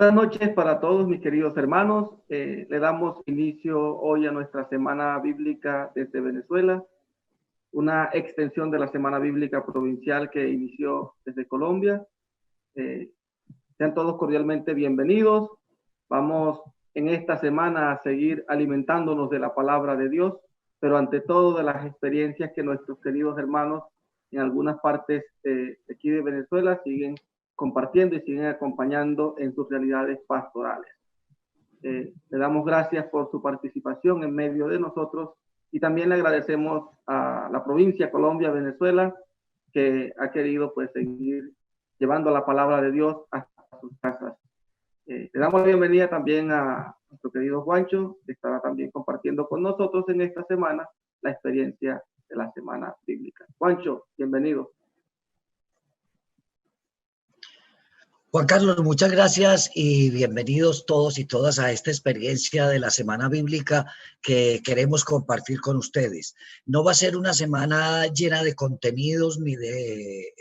Buenas noches para todos mis queridos hermanos. Le damos inicio hoy a nuestra semana bíblica desde Venezuela, una extensión de la semana bíblica provincial que inició desde Colombia. Sean todos cordialmente bienvenidos. Vamos en esta semana a seguir alimentándonos de la palabra de Dios, pero ante todo de las experiencias que nuestros queridos hermanos en algunas partes de aquí de Venezuela siguen compartiendo y siguen acompañando en sus realidades pastorales. Le damos gracias por su participación en medio de nosotros y también le agradecemos a la provincia Colombia, Venezuela, que ha querido pues seguir llevando la palabra de Dios hasta sus casas. Le damos la bienvenida también a nuestro querido Juancho, que estará también compartiendo con nosotros en esta semana la experiencia de la semana bíblica. Juancho, bienvenido. Juan Carlos, muchas gracias y bienvenidos todos y todas a esta experiencia de la Semana Bíblica que queremos compartir con ustedes. No va a ser una semana llena de contenidos ni de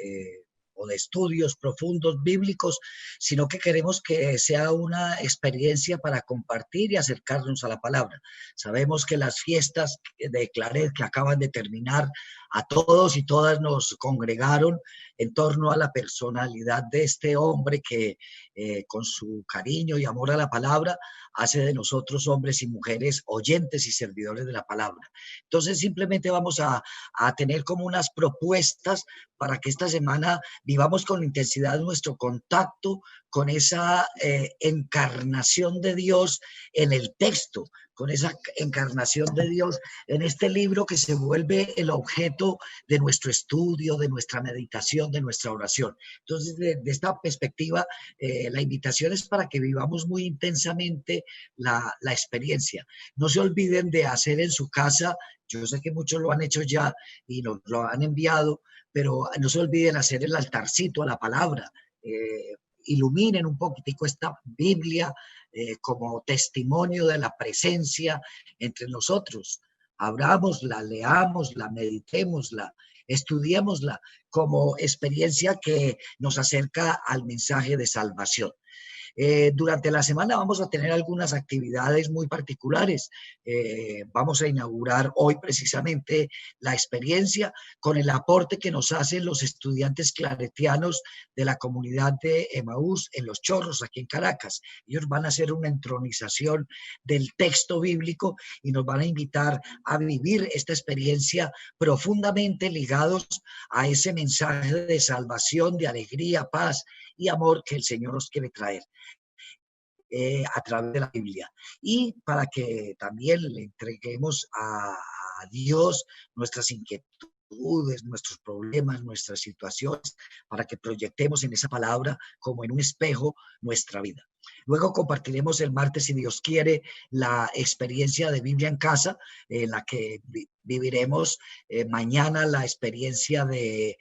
estudios profundos bíblicos, sino que queremos que sea una experiencia para compartir y acercarnos a la palabra. Sabemos que las fiestas de Claret que acaban de terminar, a todos y todas nos congregaron en torno a la personalidad de este hombre que con su cariño y amor a la palabra hace de nosotros hombres y mujeres oyentes y servidores de la palabra. Entonces simplemente vamos a tener como unas propuestas para que esta semana vivamos con intensidad nuestro contacto con esa encarnación de Dios en el texto, con esa encarnación de Dios en este libro que se vuelve el objeto de nuestro estudio, de nuestra meditación, de nuestra oración. Entonces, de esta perspectiva, la invitación es para que vivamos muy intensamente la experiencia. No se olviden de hacer en su casa, yo sé que muchos lo han hecho ya y nos lo han enviado, pero no se olviden hacer el altarcito a la palabra. Iluminen un poquitico esta Biblia como testimonio de la presencia entre nosotros. Abrámosla, leámosla, meditémosla, estudiémosla como experiencia que nos acerca al mensaje de salvación. Durante la semana vamos a tener algunas actividades muy particulares. Vamos a inaugurar hoy precisamente la experiencia con el aporte que nos hacen los estudiantes claretianos de la comunidad de Emaús en Los Chorros, aquí en Caracas. Ellos van a hacer una entronización del texto bíblico y nos van a invitar a vivir esta experiencia profundamente ligados a ese mensaje de salvación, de alegría, paz y amor que el Señor nos quiere traer. A través de la Biblia, y para que también le entreguemos a Dios nuestras inquietudes, nuestros problemas, nuestras situaciones, para que proyectemos en esa palabra como en un espejo nuestra vida. Luego compartiremos el martes, si Dios quiere, la experiencia de Biblia en casa, en la que viviremos mañana la experiencia de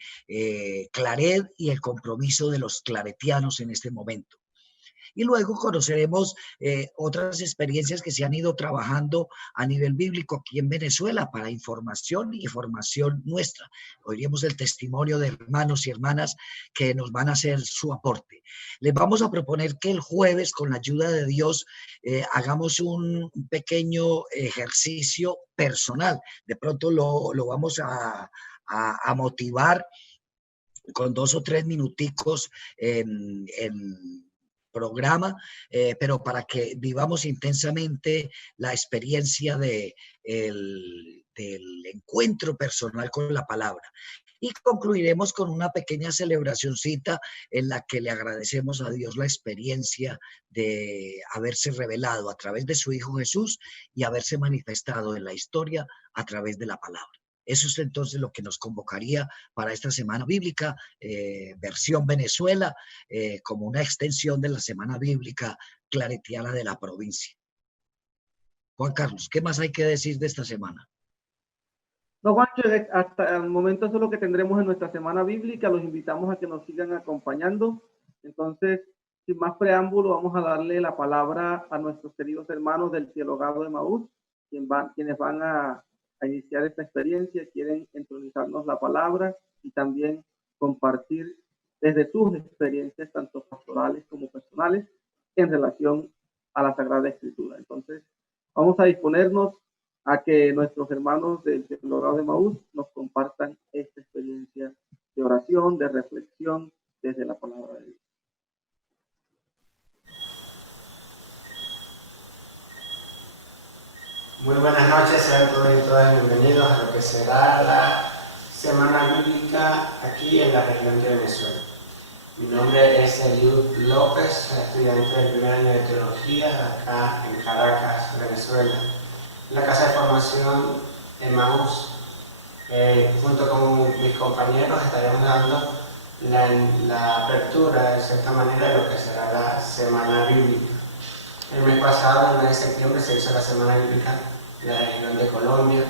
Claret y el compromiso de los claretianos en este momento. Y luego conoceremos otras experiencias que se han ido trabajando a nivel bíblico aquí en Venezuela para información y formación nuestra. Oiremos el testimonio de hermanos y hermanas que nos van a hacer su aporte. Les vamos a proponer que el jueves, con la ayuda de Dios, hagamos un pequeño ejercicio personal. De pronto lo vamos a motivar con 2 o 3 minuticos en programa, pero para que vivamos intensamente la experiencia del encuentro personal con la palabra. Y concluiremos con una pequeña celebracioncita en la que le agradecemos a Dios la experiencia de haberse revelado a través de su Hijo Jesús y haberse manifestado en la historia a través de la palabra. Eso es entonces lo que nos convocaría para esta semana bíblica, versión Venezuela, como una extensión de la semana bíblica claretiana de la provincia. Juan Carlos, ¿qué más hay que decir de esta semana? No, Juancho, hasta el momento eso es lo que tendremos en nuestra semana bíblica. Los invitamos a que nos sigan acompañando. Entonces, sin más preámbulo, vamos a darle la palabra a nuestros queridos hermanos del Teologado de Emaús, quienes van a iniciar esta experiencia, quieren entronizarnos la palabra y también compartir desde sus experiencias, tanto pastorales como personales, en relación a la Sagrada Escritura. Entonces, vamos a disponernos a que nuestros hermanos del Discipulado de Emaús nos compartan esta experiencia de oración, de reflexión desde la palabra de Dios. Muy buenas noches, sean todos y todas bienvenidos a lo que será la Semana Bíblica aquí en la región de Venezuela. Mi nombre es Eliud López, estudiante del primer año de Teología acá en Caracas, Venezuela. En la Casa de Formación Emaús, junto con mis compañeros estaremos dando la apertura, de cierta manera, de lo que será la Semana Bíblica. El mes pasado, el mes de septiembre, se hizo la Semana Bíblica de la región de Colombia.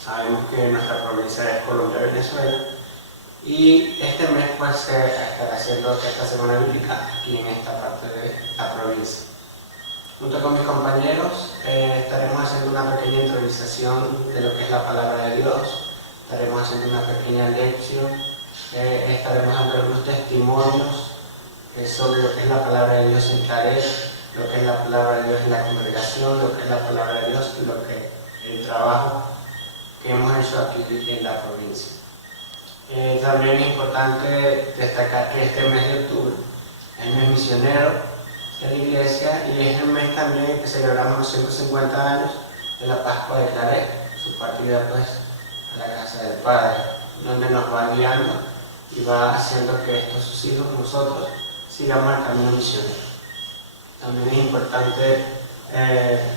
Sabemos que nuestra provincia es Colombia-Venezuela. Y este mes pues se estará haciendo esta Semana Bíblica aquí en esta parte de la provincia. Junto con mis compañeros estaremos haciendo una pequeña introducción de lo que es la palabra de Dios. Estaremos haciendo una pequeña lección. Estaremos dando algunos testimonios sobre lo que es la palabra de Dios en Claret, lo que es la palabra de Dios en la congregación, lo que es la palabra de Dios y lo que el trabajo que hemos hecho aquí en la provincia. También es importante destacar que este mes de octubre es el mes misionero de la iglesia y es el mes también que celebramos los 150 años de la Pascua de Claret, su partida pues a la casa del Padre, donde nos va guiando y va haciendo que estos hijos, nosotros, sigamos el camino misionero. También es importante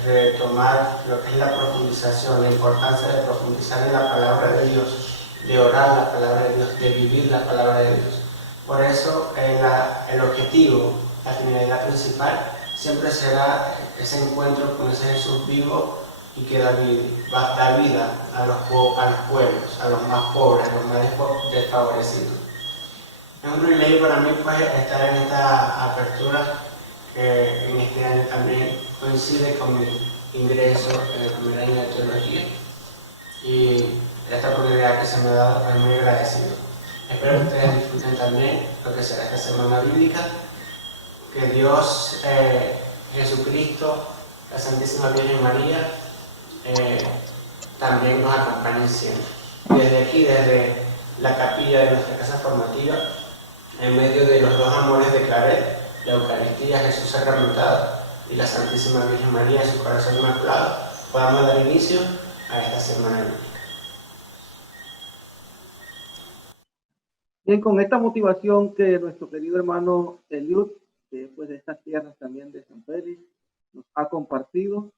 retomar lo que es la profundización, la importancia de profundizar en la palabra de Dios, de orar la palabra de Dios, de vivir la palabra de Dios. Por eso el objetivo, la finalidad principal, siempre será ese encuentro con ese Jesús vivo y que da vida a los pueblos, a los más pobres, a los más desfavorecidos. Es un privilegio para mí pues, estar en esta apertura que en este año también coincide con mi ingreso en el primer año de Teología. Y esta oportunidad que se me ha dado, estoy muy agradecido. Espero que ustedes disfruten también lo que será esta Semana Bíblica. Que Dios, Jesucristo, la Santísima Virgen María, también nos acompañen siempre. Desde aquí, desde la capilla de nuestra casa formativa, en medio de los dos amores de Claret, la Eucaristía, Jesús sacramentado y la Santísima Virgen María en su corazón inmaculado, podamos dar inicio a esta Semana Bíblica. Bien, con esta motivación que nuestro querido hermano Eliud, que pues de estas tierras también de San Félix, nos ha compartido,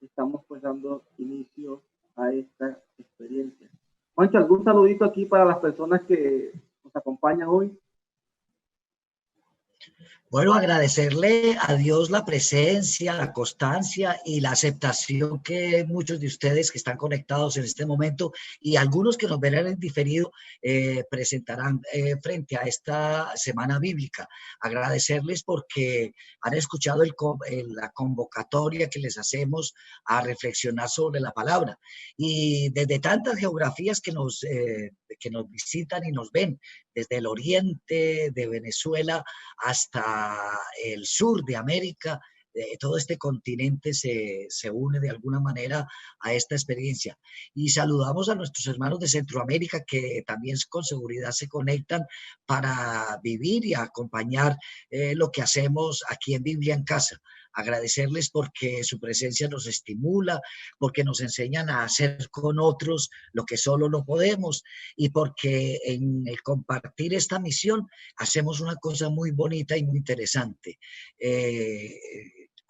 estamos pues dando inicio a esta experiencia. Juancho, ¿algún saludito aquí para las personas que nos acompañan hoy? Bueno, agradecerle a Dios la presencia, la constancia y la aceptación que muchos de ustedes que están conectados en este momento y algunos que nos verán en diferido presentarán frente a esta semana bíblica. Agradecerles porque han escuchado la convocatoria que les hacemos a reflexionar sobre la palabra. Y desde tantas geografías que nos visitan y nos ven, desde el oriente de Venezuela hasta el sur de América, todo este continente se une de alguna manera a esta experiencia. Y saludamos a nuestros hermanos de Centroamérica que también con seguridad se conectan para vivir y acompañar lo que hacemos aquí en Biblia en Casa. Agradecerles porque su presencia nos estimula, porque nos enseñan a hacer con otros lo que solo no podemos y porque en el compartir esta misión hacemos una cosa muy bonita y muy interesante.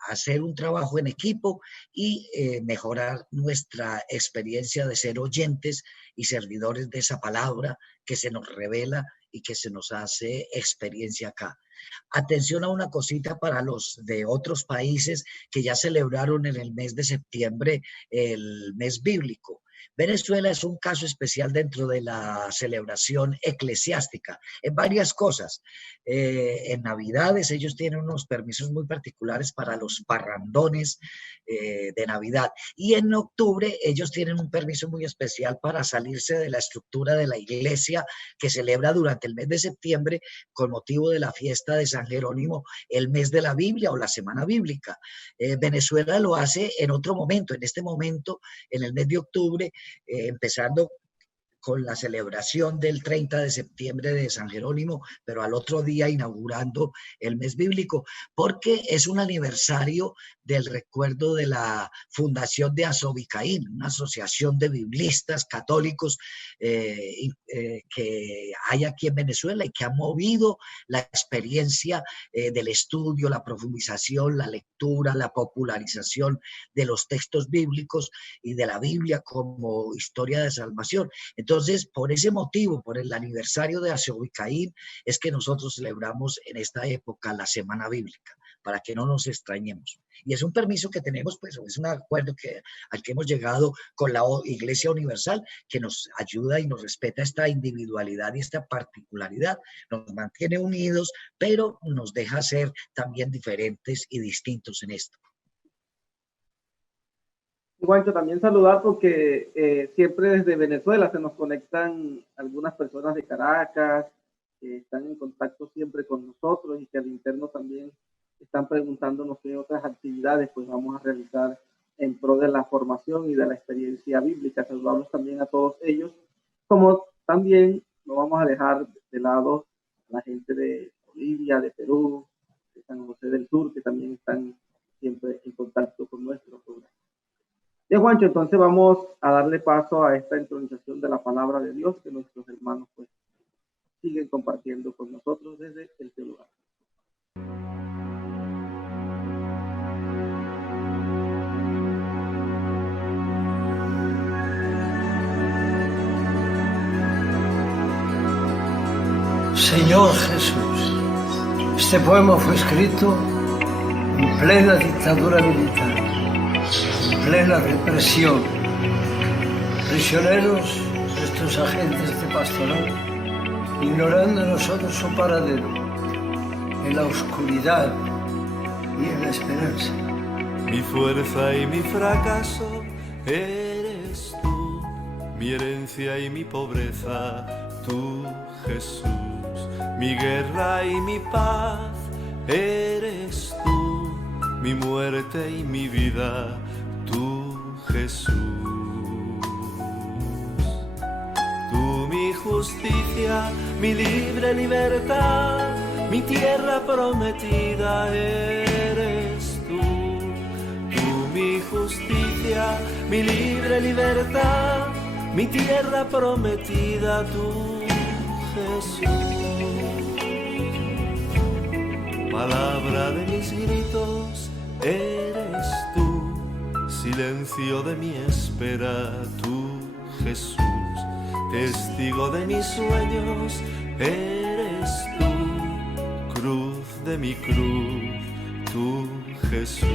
Hacer un trabajo en equipo y mejorar nuestra experiencia de ser oyentes y servidores de esa palabra que se nos revela y que se nos hace experiencia acá. Atención a una cosita para los de otros países que ya celebraron en el mes de septiembre el mes bíblico. Venezuela es un caso especial dentro de la celebración eclesiástica en varias cosas. En Navidades ellos tienen unos permisos muy particulares para los parrandones de Navidad, y en octubre ellos tienen un permiso muy especial para salirse de la estructura de la iglesia que celebra durante el mes de septiembre con motivo de la fiesta de San Jerónimo, el mes de la Biblia o la semana bíblica. Venezuela lo hace en otro momento, en este momento, en el mes de octubre, empezando con la celebración del 30 de septiembre de San Jerónimo, pero al otro día inaugurando el mes bíblico, porque es un aniversario del recuerdo de la fundación de Asobicaín, una asociación de biblistas católicos que hay aquí en Venezuela y que ha movido la experiencia del estudio, la profundización, la lectura, la popularización de los textos bíblicos y de la Biblia como historia de salvación. Entonces, por ese motivo, por el aniversario de Asobicaín, es que nosotros celebramos en esta época la Semana Bíblica, para que no nos extrañemos. Y es un permiso que tenemos, pues es un acuerdo al que hemos llegado con la Iglesia Universal, que nos ayuda y nos respeta esta individualidad y esta particularidad. Nos mantiene unidos, pero nos deja ser también diferentes y distintos en esto. Juancho, también saludar porque siempre desde Venezuela se nos conectan algunas personas de Caracas que están en contacto siempre con nosotros y que al interno también están preguntándonos qué otras actividades pues vamos a realizar en pro de la formación y de la experiencia bíblica. Saludamos también a todos ellos, como también no vamos a dejar de lado a la gente de Bolivia, de Perú, de San José del Sur, que también están siempre en contacto con nuestro programa. Bien, Juancho, entonces vamos a darle paso a esta intronización de la palabra de Dios que nuestros hermanos pues siguen compartiendo con nosotros desde el celular. Señor Jesús, este poema fue escrito en plena dictadura militar, en plena represión. Prisioneros, estos agentes de pastoral, ignorando nosotros su paradero, en la oscuridad y en la esperanza. Mi fuerza y mi fracaso eres tú, mi herencia y mi pobreza, tú, Jesús. Mi guerra y mi paz eres tú, mi muerte y mi vida, tú, Jesús. Tú, mi justicia, mi libre libertad, mi tierra prometida eres tú. Tú, mi justicia, mi libre libertad, mi tierra prometida, tú, Jesús. Palabra de mis gritos eres tú, silencio de mi espera, tú, Jesús. Testigo de mis sueños eres tú, cruz de mi cruz, tú, Jesús.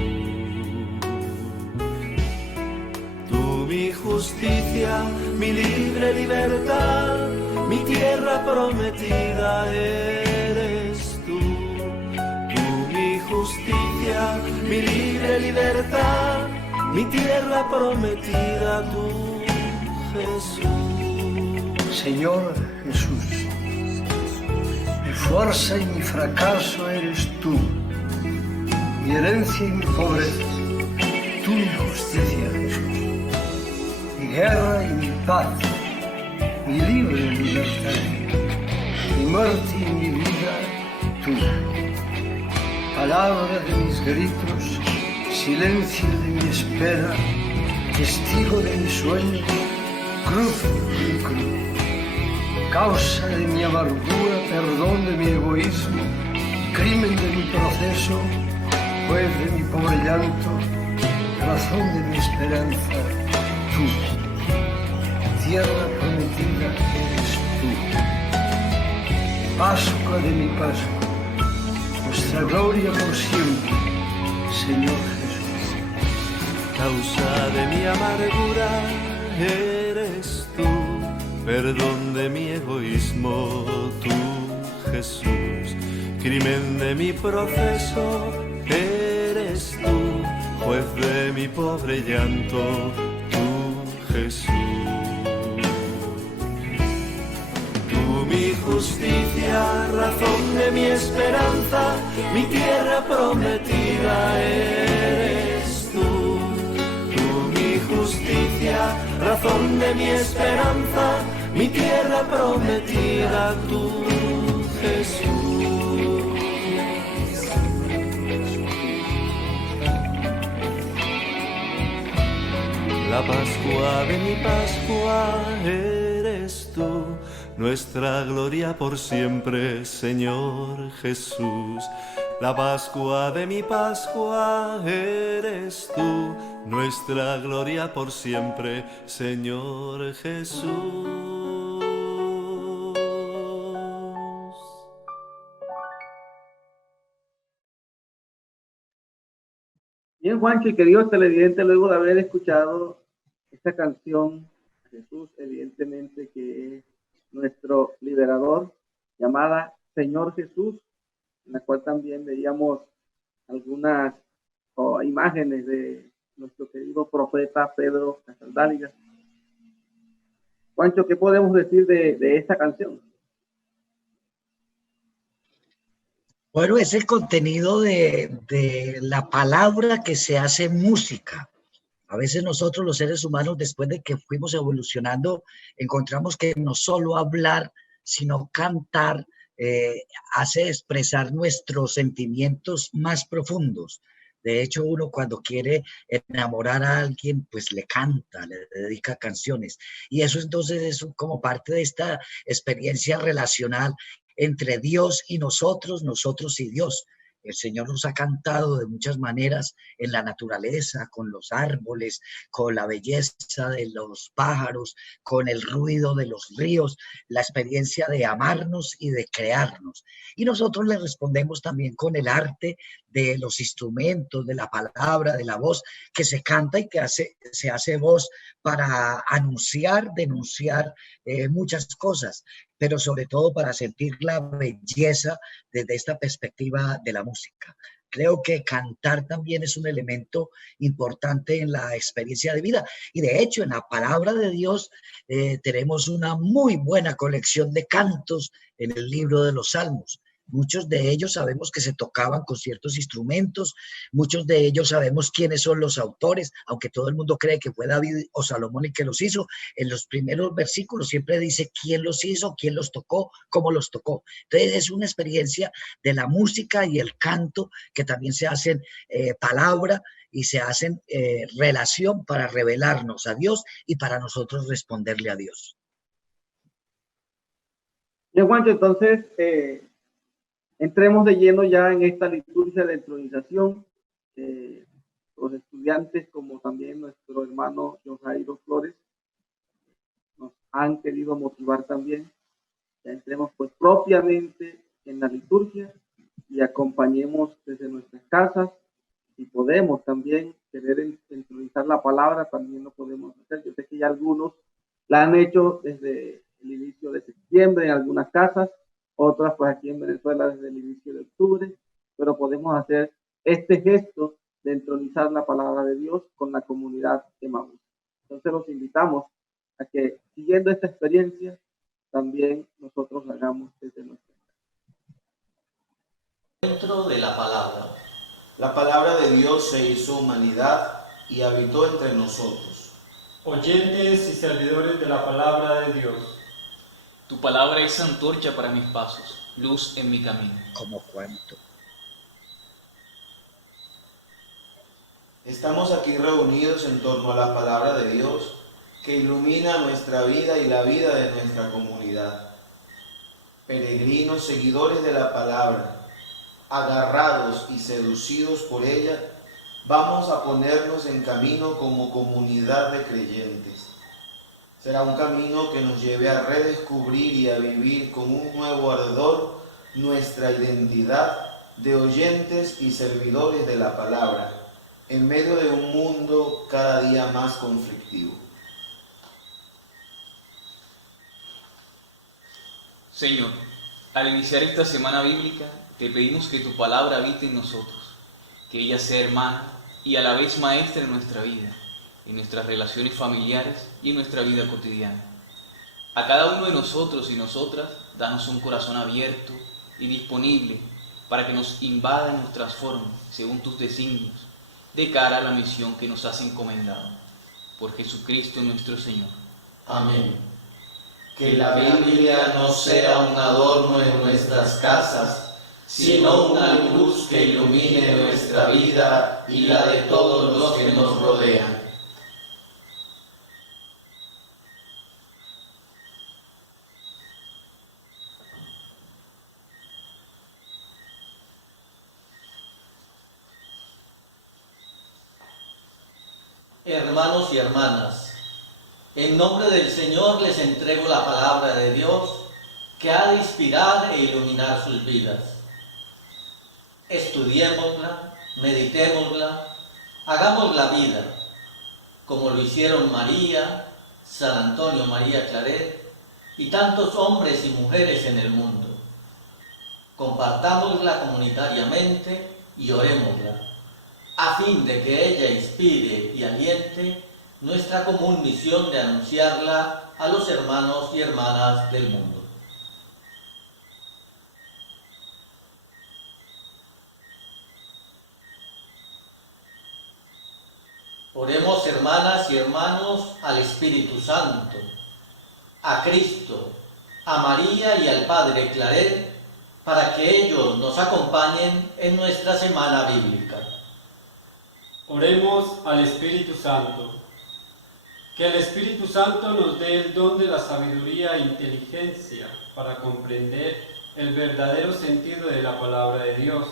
Tú, mi justicia, mi libre libertad, mi tierra prometida eres tú. Tú, mi justicia, mi libre libertad, mi tierra prometida, tú, Jesús. Señor Jesús, mi fuerza y mi fracaso eres tú, mi herencia y mi pobreza, tú, mi justicia, Jesús, mi guerra y mi paz, mi libre libertad, mi muerte y mi vida, tú. Palabra de mis gritos, silencio de mi espera, testigo de mi sueño, cruz de mi cruz. Causa de mi amargura, perdón de mi egoísmo, crimen de mi proceso, juez de mi pobre llanto, razón de mi esperanza, tú. Tierra prometida eres tú. Pascua de mi Pascua, nuestra gloria por siempre, Señor Jesús. Causa de mi amargura, eres tú, perdón de mi egoísmo, tú, Jesús, crimen de mi proceso, eres tú, juez de mi pobre llanto, tú, Jesús. Tú, mi justicia, razón de mi esperanza, mi tierra prometida eres tú. Tú, mi justicia, razón de mi esperanza, mi tierra prometida, tú, Jesús. La Pascua de mi Pascua eres tú, nuestra gloria por siempre, Señor Jesús. La Pascua de mi Pascua eres tú, nuestra gloria por siempre, Señor Jesús. Bien, Juancho y queridos televidentes, luego de haber escuchado esta canción, Jesús, evidentemente que es nuestro liberador, llamada Señor Jesús, en la cual también veíamos algunas imágenes de nuestro querido profeta Pedro Casaldáliga. Juancho, ¿qué podemos decir de esta canción? Bueno, es el contenido de la palabra que se hace música. A veces nosotros los seres humanos, después de que fuimos evolucionando, encontramos que no solo hablar, sino cantar, hace expresar nuestros sentimientos más profundos. De hecho, uno cuando quiere enamorar a alguien, pues le canta, le dedica canciones. Y eso entonces es como parte de esta experiencia relacional entre Dios y nosotros, nosotros y Dios. El Señor nos ha cantado de muchas maneras en la naturaleza, con los árboles, con la belleza de los pájaros, con el ruido de los ríos, la experiencia de amarnos y de crearnos. Y nosotros le respondemos también con el arte de los instrumentos, de la palabra, de la voz, que se canta y que se hace voz para anunciar, denunciar muchas cosas, pero sobre todo para sentir la belleza desde esta perspectiva de la música. Creo que cantar también es un elemento importante en la experiencia de vida. Y de hecho, en la palabra de Dios tenemos una muy buena colección de cantos en el libro de los Salmos. Muchos de ellos sabemos que se tocaban con ciertos instrumentos, muchos de ellos sabemos quiénes son los autores, aunque todo el mundo cree que fue David o Salomón el que los hizo. En los primeros versículos siempre dice quién los hizo, quién los tocó, cómo los tocó. Entonces es una experiencia de la música y el canto que también se hacen palabra y se hacen relación para revelarnos a Dios y para nosotros responderle a Dios. Bien, Juancho, entonces entremos de lleno ya en esta liturgia de entronización. Los estudiantes, como también nuestro hermano Jairo Flores, nos han querido motivar también. Ya entremos pues propiamente en la liturgia y acompañemos desde nuestras casas. Si podemos también querer entronizar la palabra, también lo podemos hacer. Yo sé que ya algunos la han hecho desde el inicio de septiembre en algunas casas, otras pues aquí en Venezuela desde el inicio de octubre, pero podemos hacer este gesto de entronizar la palabra de Dios con la comunidad de Emaús. Entonces los invitamos a que, siguiendo esta experiencia, también nosotros la hagamos desde nuestra casa. Dentro de la palabra. La palabra de Dios se hizo humanidad y habitó entre nosotros. Oyentes y servidores de la palabra de Dios. Tu palabra es antorcha para mis pasos, luz en mi camino. ¿Cómo cuánto? Estamos aquí reunidos en torno a la palabra de Dios, que ilumina nuestra vida y la vida de nuestra comunidad. Peregrinos seguidores de la palabra, agarrados y seducidos por ella, vamos a ponernos en camino como comunidad de creyentes. Será un camino que nos lleve a redescubrir y a vivir con un nuevo ardor nuestra identidad de oyentes y servidores de la palabra, en medio de un mundo cada día más conflictivo. Señor, al iniciar esta semana bíblica, te pedimos que tu palabra habite en nosotros, que ella sea hermana y a la vez maestra en nuestra vida, en nuestras relaciones familiares y en nuestra vida cotidiana. A cada uno de nosotros y nosotras, danos un corazón abierto y disponible para que nos invada y nos transforme según tus designios, de cara a la misión que nos has encomendado. Por Jesucristo nuestro Señor. Amén. Que la Biblia no sea un adorno en nuestras casas, sino una luz que ilumine nuestra vida y la de todos los que nos rodean. Hermanos y hermanas, en nombre del Señor les entrego la palabra de Dios que ha de inspirar e iluminar sus vidas. Estudiémosla, meditémosla, hagamos la vida, como lo hicieron María, San Antonio María Claret y tantos hombres y mujeres en el mundo. Compartámosla comunitariamente y orémosla, a fin de que ella inspire y aliente nuestra común misión de anunciarla a los hermanos y hermanas del mundo. Oremos, hermanas y hermanos, al Espíritu Santo, a Cristo, a María y al Padre Claret, para que ellos nos acompañen en nuestra semana bíblica. Oremos al Espíritu Santo. Que el Espíritu Santo nos dé el don de la sabiduría e inteligencia para comprender el verdadero sentido de la palabra de Dios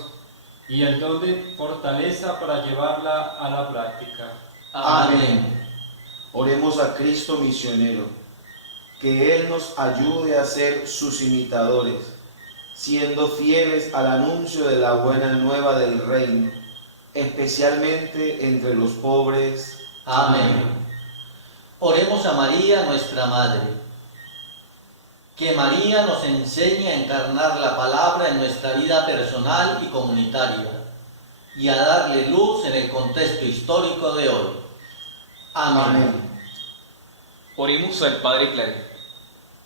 y el don de fortaleza para llevarla a la práctica. Amén. Oremos a Cristo misionero, que Él nos ayude a ser sus imitadores, siendo fieles al anuncio de la buena nueva del reino, especialmente entre los pobres. Amén. Oremos a María, nuestra Madre. Que María nos enseñe a encarnar la palabra en nuestra vida personal y comunitaria y a darle luz en el contexto histórico de hoy. Amén. Oremos al Padre Claret.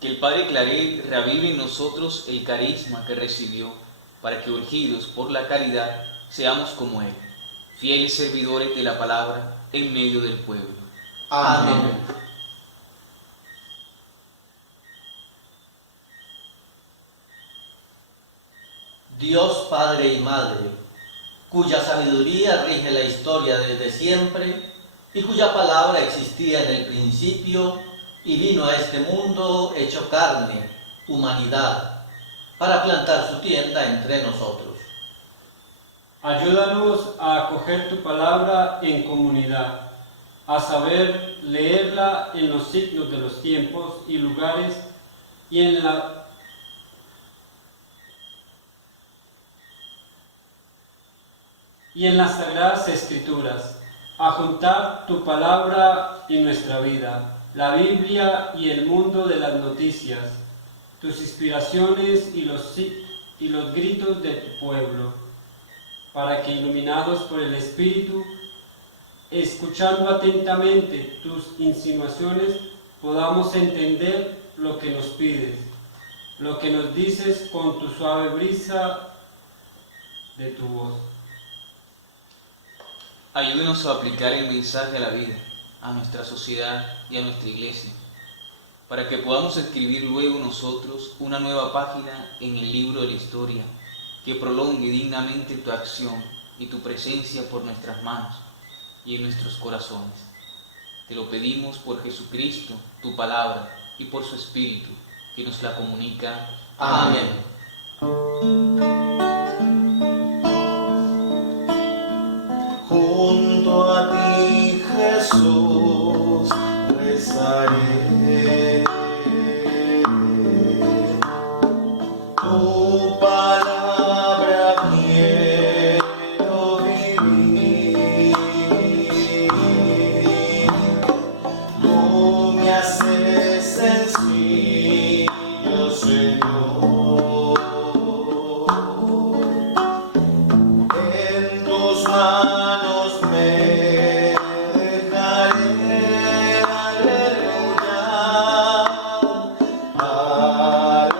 Que el Padre Claret reavive en nosotros el carisma que recibió, para que, urgidos por la caridad, seamos como Él, fieles servidores de la palabra en medio del pueblo. Amén. Dios Padre y Madre, cuya sabiduría rige la historia desde siempre y cuya palabra existía en el principio y vino a este mundo hecho carne, humanidad, para plantar su tienda entre nosotros. Ayúdanos a acoger tu palabra en comunidad, a saber leerla en los signos de los tiempos y lugares y en las Sagradas Escrituras, a juntar tu palabra en nuestra vida, la Biblia y el mundo de las noticias, tus inspiraciones y los gritos de tu pueblo, para que, iluminados por el Espíritu, escuchando atentamente tus insinuaciones, podamos entender lo que nos pides, lo que nos dices con tu suave brisa de tu voz. Ayúdenos a aplicar el mensaje a la vida, a nuestra sociedad y a nuestra iglesia, para que podamos escribir luego nosotros una nueva página en el libro de la historia que prolongue dignamente tu acción y tu presencia por nuestras manos y en nuestros corazones. Te lo pedimos por Jesucristo, tu palabra, y por su Espíritu, que nos la comunica. Amén. Junto a ti, Jesús, rezaré. Tu palabra quiero vivir. Tú me haces sencillo ser. Señor. En tus manos me dejaré, aleluya, aleluya,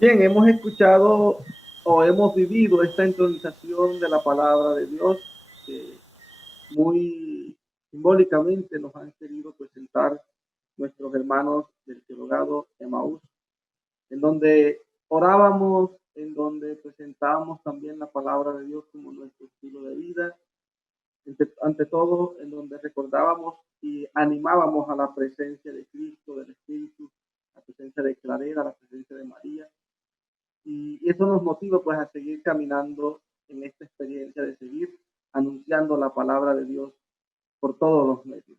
Bien, hemos escuchado o hemos vivido esta entronización de la palabra de Dios que muy simbólicamente nos han querido presentar nuestros hermanos del teologado Emaús, en donde orábamos, en donde presentábamos también la palabra de Dios como nuestro estilo de vida, ante todo en donde recordábamos y animábamos a la presencia de Cristo, del Espíritu, la presencia de Clarera, la presencia de María. Y eso nos motiva pues a seguir caminando en esta experiencia de seguir anunciando la palabra de Dios por todos los medios.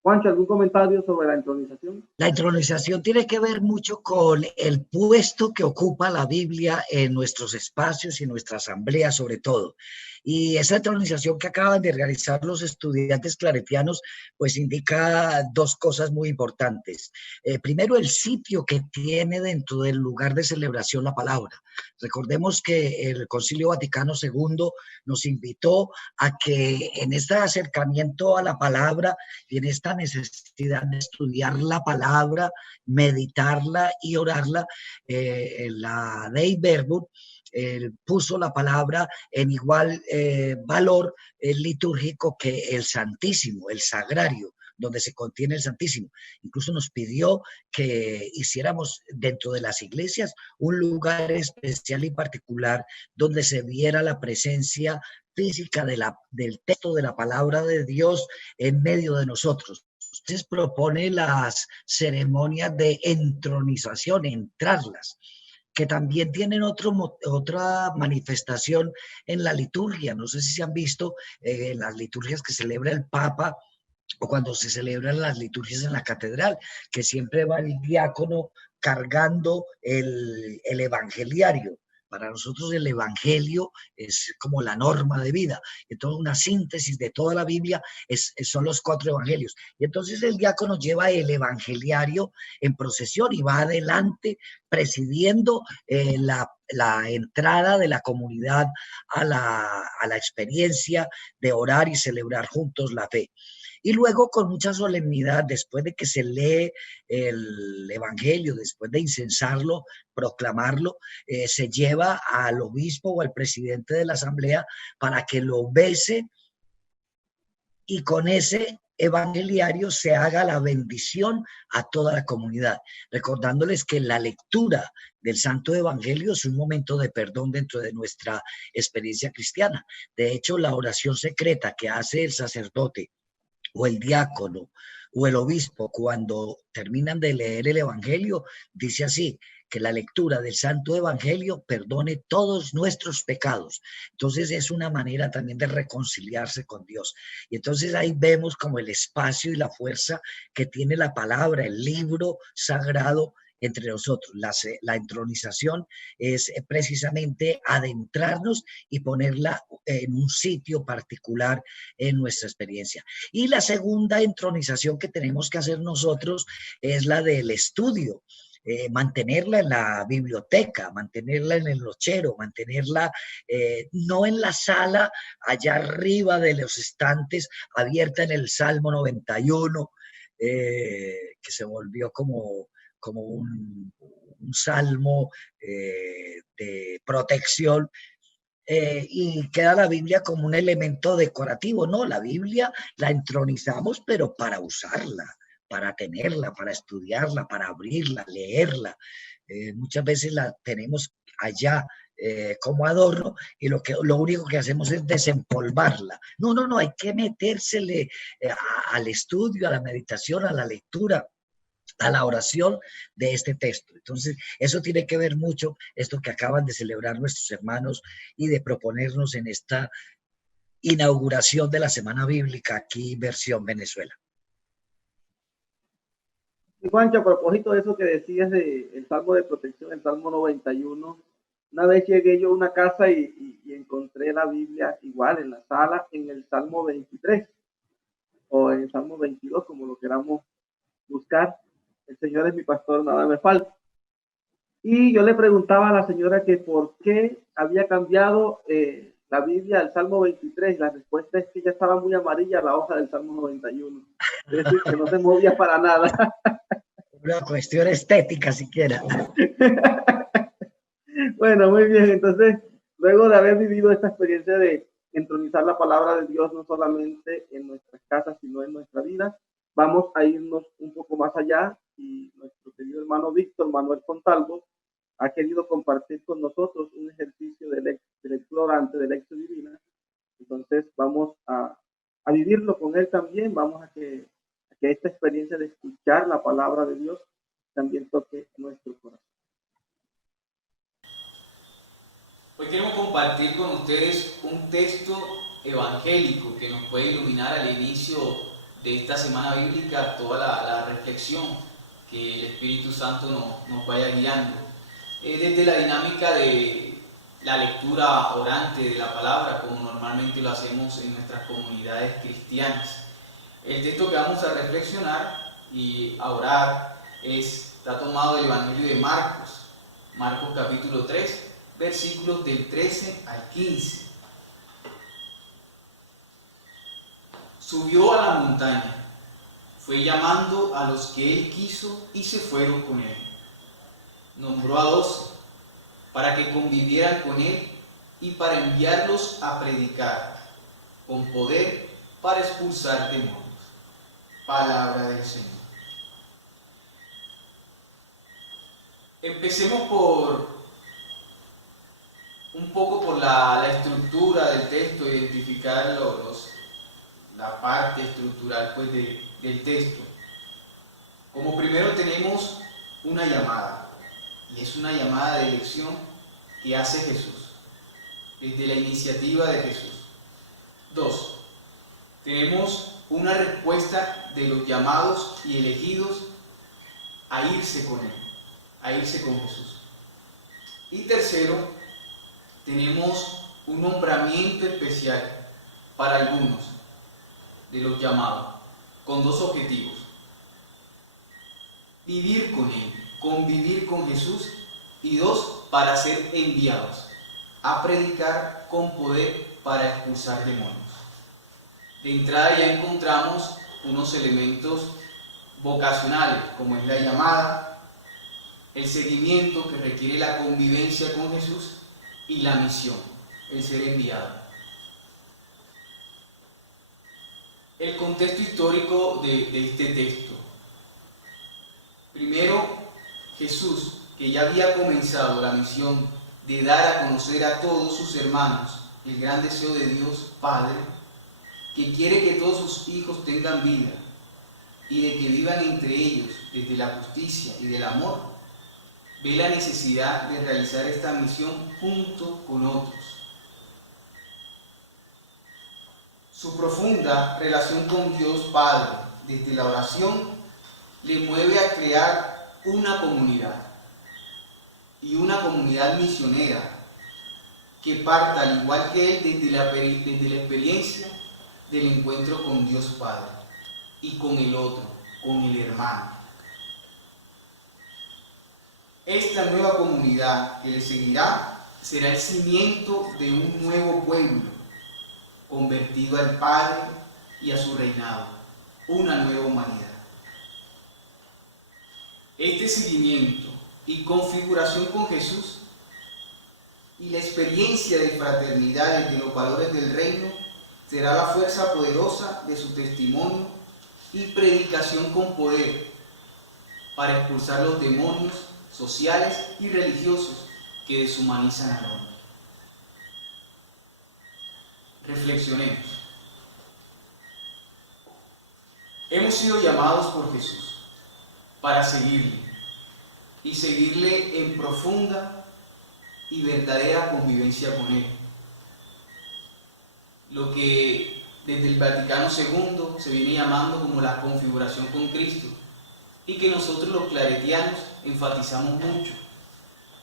Juancho, ¿algún comentario sobre la entronización? La entronización tiene que ver mucho con el puesto que ocupa la Biblia en nuestros espacios y en nuestra asamblea sobre todo. Y esa entronización que acaban de realizar los estudiantes claretianos, pues indica dos cosas muy importantes. Primero, el sitio que tiene dentro del lugar de celebración la palabra. Recordemos que el Concilio Vaticano II nos invitó a que en este acercamiento a la palabra y en esta necesidad de estudiar la palabra, meditarla y orarla, la Dei Verbum puso la palabra en igual valor litúrgico que el Santísimo, el Sagrario, donde se contiene el Santísimo. Incluso nos pidió que hiciéramos dentro de las iglesias un lugar especial y particular donde se viera la presencia física del texto de la palabra de Dios en medio de nosotros. Entonces propone las ceremonias de entronización, entrarlas, que también tienen otra manifestación en la liturgia. No sé si se han visto las liturgias que celebra el Papa o cuando se celebran las liturgias en la catedral, que siempre va el diácono cargando el evangeliario. Para nosotros el evangelio es como la norma de vida. Entonces una síntesis de toda la Biblia son los 4 evangelios. Y entonces el diácono lleva el evangeliario en procesión y va adelante presidiendo la entrada de la comunidad a la experiencia de orar y celebrar juntos la fe. Y luego con mucha solemnidad, después de que se lee el evangelio, después de incensarlo, proclamarlo, se lleva al obispo o al presidente de la asamblea para que lo bese y con ese evangeliario se haga la bendición a toda la comunidad, recordándoles que la lectura del Santo Evangelio es un momento de perdón dentro de nuestra experiencia cristiana. De hecho, la oración secreta que hace el sacerdote o el diácono o el obispo cuando terminan de leer el evangelio, dice así: que la lectura del Santo Evangelio perdone todos nuestros pecados. Entonces es una manera también de reconciliarse con Dios. Y entonces ahí vemos como el espacio y la fuerza que tiene la palabra, el libro sagrado entre nosotros. La entronización es precisamente adentrarnos y ponerla en un sitio particular en nuestra experiencia. Y la segunda entronización que tenemos que hacer nosotros es la del estudio. Mantenerla en la biblioteca, mantenerla en el nochero, mantenerla no en la sala allá arriba de los estantes, abierta en el Salmo 91, que se volvió como un salmo de protección, y queda la Biblia como un elemento decorativo. No, la Biblia la entronizamos, pero para usarla, para tenerla, para estudiarla, para abrirla, leerla. Muchas veces la tenemos allá como adorno y lo único que hacemos es desempolvarla. No, hay que metérsele al estudio, a la meditación, a la lectura, a la oración de este texto. Entonces, eso tiene que ver mucho, esto que acaban de celebrar nuestros hermanos y de proponernos en esta inauguración de la Semana Bíblica aquí, versión Venezuela. Y Juancho, a propósito de eso que decías del Salmo de Protección, el Salmo 91, una vez llegué yo a una casa y encontré la Biblia igual en la sala, en el Salmo 23, o en el Salmo 22, como lo queramos buscar. El Señor es mi pastor, nada me falta. Y yo le preguntaba a la señora que por qué había cambiado la Biblia al Salmo 23. La respuesta es que ya estaba muy amarilla la hoja del Salmo 91. Es decir, que no se movía para nada. Una cuestión estética siquiera. Bueno, muy bien. Entonces, luego de haber vivido esta experiencia de entronizar la palabra de Dios no solamente en nuestras casas, sino en nuestra vida, vamos a irnos un poco más allá, y nuestro querido hermano Víctor Manuel Fontalvo ha querido compartir con nosotros un ejercicio del explorante de lección divina. Entonces vamos a vivirlo con él también. Vamos a que esta experiencia de escuchar la palabra de Dios también toque nuestro corazón. Hoy queremos compartir con ustedes un texto evangélico que nos puede iluminar al inicio de esta semana bíblica toda la reflexión, que el Espíritu Santo nos vaya guiando. Desde la dinámica de la lectura orante de la palabra, como normalmente lo hacemos en nuestras comunidades cristianas. El texto que vamos a reflexionar y a orar está tomado del Evangelio de Marcos, Marcos capítulo 3, versículos del 13 al 15. Subió a la montaña, fue llamando a los que él quiso y se fueron con él. Nombró a 12 para que convivieran con él y para enviarlos a predicar con poder para expulsar demonios. Palabra del Señor. Empecemos un poco por la estructura del texto, identificar la parte estructural pues, del texto. Como primero tenemos una llamada, y es una llamada de elección que hace Jesús, desde la iniciativa de Jesús. 2. Tenemos una respuesta de los llamados y elegidos a irse con Él, a irse con Jesús. Y tercero, tenemos un nombramiento especial para algunos de los llamados, con 2 objetivos: vivir con Él, convivir con Jesús, y 2, para ser enviados a predicar con poder para expulsar demonios. De entrada ya encontramos unos elementos vocacionales, como es la llamada, el seguimiento que requiere la convivencia con Jesús y la misión, el ser enviado. El contexto histórico de este texto. Primero, Jesús, que ya había comenzado la misión de dar a conocer a todos sus hermanos el gran deseo de Dios Padre, que quiere que todos sus hijos tengan vida y de que vivan entre ellos desde la justicia y del amor, ve la necesidad de realizar esta misión junto con otros. Su profunda relación con Dios Padre desde la oración le mueve a crear una comunidad, y una comunidad misionera que parta, al igual que él, desde la experiencia del encuentro con Dios Padre y con el otro, con el hermano. Esta nueva comunidad que le seguirá será el cimiento de un nuevo pueblo convertido al Padre y a su reinado, una nueva humanidad. Este seguimiento y configuración con Jesús y la experiencia de fraternidad entre los valores del reino será la fuerza poderosa de su testimonio y predicación con poder para expulsar los demonios sociales y religiosos que deshumanizan al hombre. Reflexionemos. Hemos sido llamados por Jesús para seguirle y seguirle en profunda y verdadera convivencia con Él. Lo que desde el Vaticano II se viene llamando como la configuración con Cristo y que nosotros los claretianos enfatizamos mucho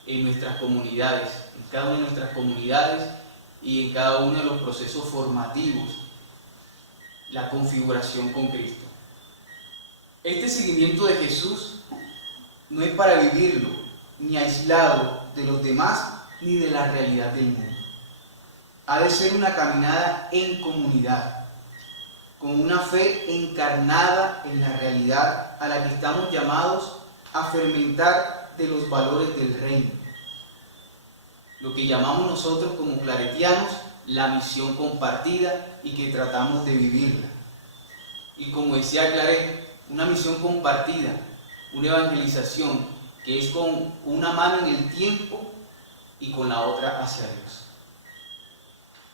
en nuestras comunidades, en cada una de nuestras comunidades y en cada uno de los procesos formativos, la configuración con Cristo. Este seguimiento de Jesús no es para vivirlo ni aislado de los demás ni de la realidad del mundo. Ha de ser una caminada en comunidad, con una fe encarnada en la realidad a la que estamos llamados a fermentar de los valores del reino. Lo que llamamos nosotros como claretianos la misión compartida y que tratamos de vivirla. Y como decía Claret, una misión compartida, una evangelización que es con una mano en el tiempo y con la otra hacia Dios.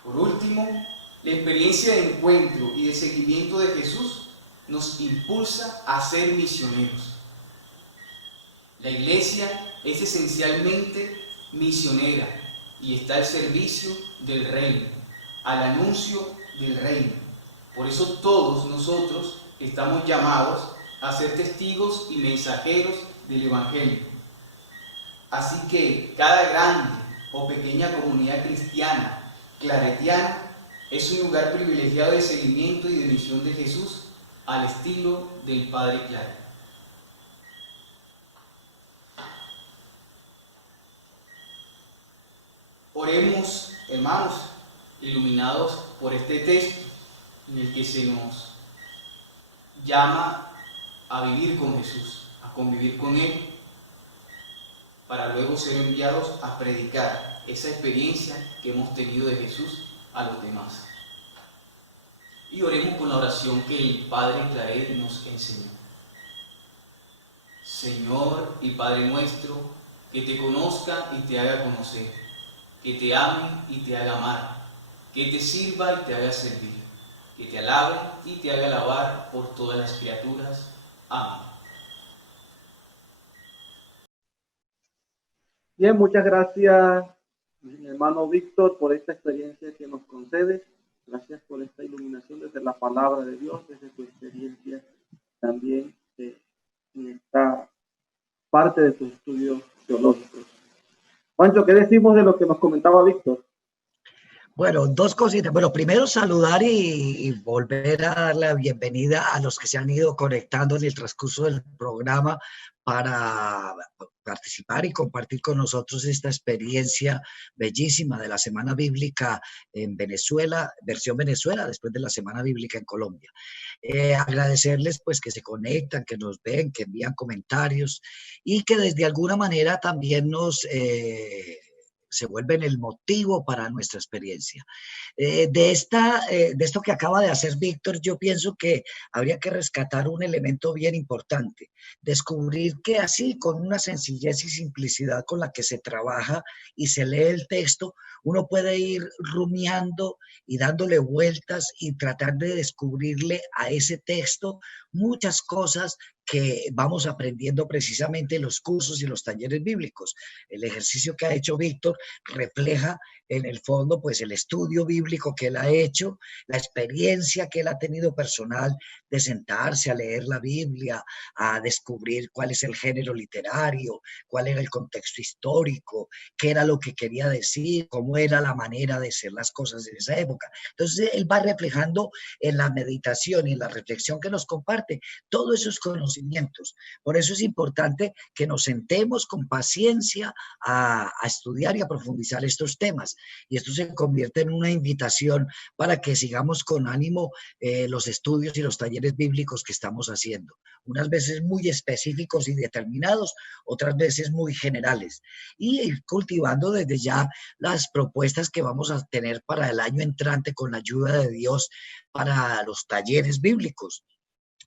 Por último, la experiencia de encuentro y de seguimiento de Jesús nos impulsa a ser misioneros. La Iglesia es esencialmente misionera y está al servicio del reino, al anuncio del reino. Por eso todos nosotros estamos llamados a ser testigos y mensajeros del Evangelio. Así que cada grande o pequeña comunidad cristiana, claretiana, es un lugar privilegiado de seguimiento y de misión de Jesús al estilo del Padre Claret. Oremos, hermanos, iluminados por este texto en el que se nos llama a vivir con Jesús, a convivir con Él, para luego ser enviados a predicar esa experiencia que hemos tenido de Jesús a los demás. Y oremos con la oración que el Padre Claret nos enseñó. Señor y Padre nuestro, que te conozca y te haga conocer, que te ame y te haga amar, que te sirva y te haga servir, que te alabe y te haga alabar por todas las criaturas. Amén. Bien, muchas gracias, mi hermano Víctor, por esta experiencia que nos concede. Gracias por esta iluminación desde la palabra de Dios, desde tu experiencia también en esta parte de tus estudios teológicos. Juancho, ¿qué decimos de lo que nos comentaba Víctor? Bueno, dos cositas. Bueno, primero saludar y volver a dar la bienvenida a los que se han ido conectando en el transcurso del programa para participar y compartir con nosotros esta experiencia bellísima de la Semana Bíblica en Venezuela, versión Venezuela, después de la Semana Bíblica en Colombia. Agradecerles pues que se conectan, que nos ven, que envían comentarios y que desde alguna manera también se vuelven el motivo para nuestra experiencia. De esto que acaba de hacer Víctor, yo pienso que habría que rescatar un elemento bien importante, descubrir que así, con una sencillez y simplicidad con la que se trabaja y se lee el texto, uno puede ir rumiando y dándole vueltas y tratar de descubrirle a ese texto muchas cosas que vamos aprendiendo precisamente los cursos y los talleres bíblicos. El ejercicio que ha hecho Víctor refleja en el fondo pues el estudio bíblico que él ha hecho, la experiencia que él ha tenido personal de sentarse a leer la Biblia, a descubrir cuál es el género literario, cuál era el contexto histórico, qué era lo que quería decir, cómo era la manera de ser las cosas en esa época. Entonces él va reflejando en la meditación y en la reflexión que nos comparte todos esos conocimientos. Por eso es importante que nos sentemos con paciencia a estudiar y a profundizar estos temas. Y esto se convierte en una invitación para que sigamos con ánimo los estudios y los talleres bíblicos que estamos haciendo. Unas veces muy específicos y determinados, otras veces muy generales. Y ir cultivando desde ya las propuestas que vamos a tener para el año entrante con la ayuda de Dios para los talleres bíblicos.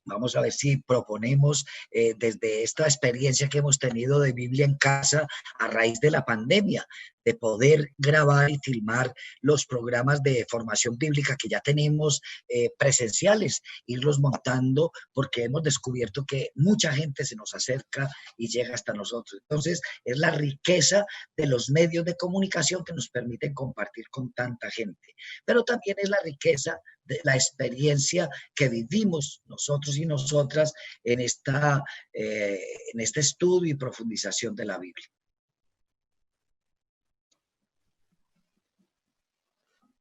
Vamos a ver si proponemos desde esta experiencia que hemos tenido de Biblia en casa a raíz de la pandemia, de poder grabar y filmar los programas de formación bíblica que ya tenemos presenciales, irlos montando porque hemos descubierto que mucha gente se nos acerca y llega hasta nosotros. Entonces, es la riqueza de los medios de comunicación que nos permiten compartir con tanta gente, pero también es la riqueza de la experiencia que vivimos nosotros y nosotras en este estudio y profundización de la Biblia.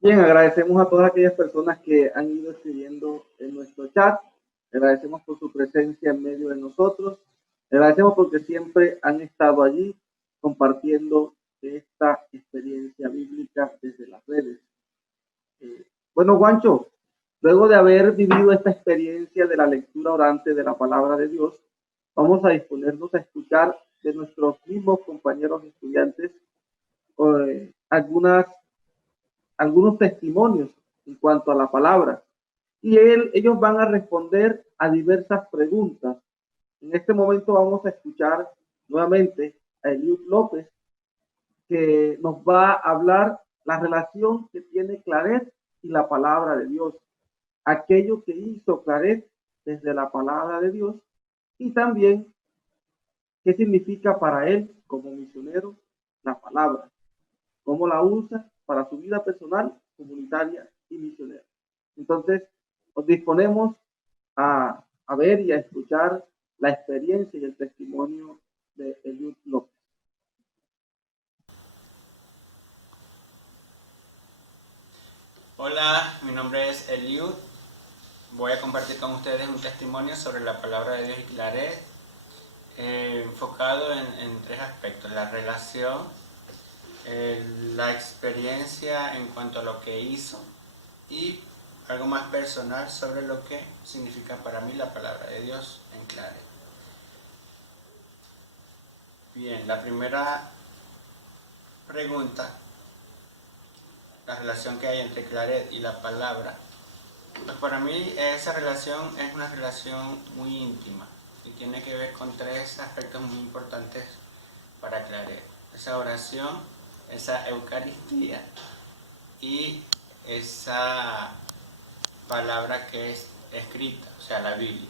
Bien, agradecemos a todas aquellas personas que han ido escribiendo en nuestro chat. Agradecemos por su presencia en medio de nosotros. Agradecemos porque siempre han estado allí compartiendo esta experiencia bíblica desde las redes. Bueno, Juancho, luego de haber vivido esta experiencia de la lectura orante de la palabra de Dios, vamos a disponernos a escuchar de nuestros mismos compañeros estudiantes algunos testimonios en cuanto a la palabra. Y ellos van a responder a diversas preguntas. En este momento vamos a escuchar nuevamente a Eliud López, que nos va a hablar la relación que tiene Claret y la palabra de Dios, aquello que hizo Claret desde la palabra de Dios, y también qué significa para él como misionero la palabra, cómo la usa para su vida personal, comunitaria y misionera. Entonces, nos disponemos a ver y a escuchar la experiencia y el testimonio de Eliud López. Hola, mi nombre es Eliud. Voy a compartir con ustedes un testimonio sobre la palabra de Dios y Claret, enfocado en tres aspectos: la relación, la experiencia en cuanto a lo que hizo y algo más personal sobre lo que significa para mí la palabra de Dios en Claret. Bien, la primera pregunta, la relación que hay entre Claret y la palabra. Pues para mí esa relación es una relación muy íntima y tiene que ver con tres aspectos muy importantes para Claret: esa oración, esa Eucaristía y esa palabra que es escrita, o sea, la Biblia.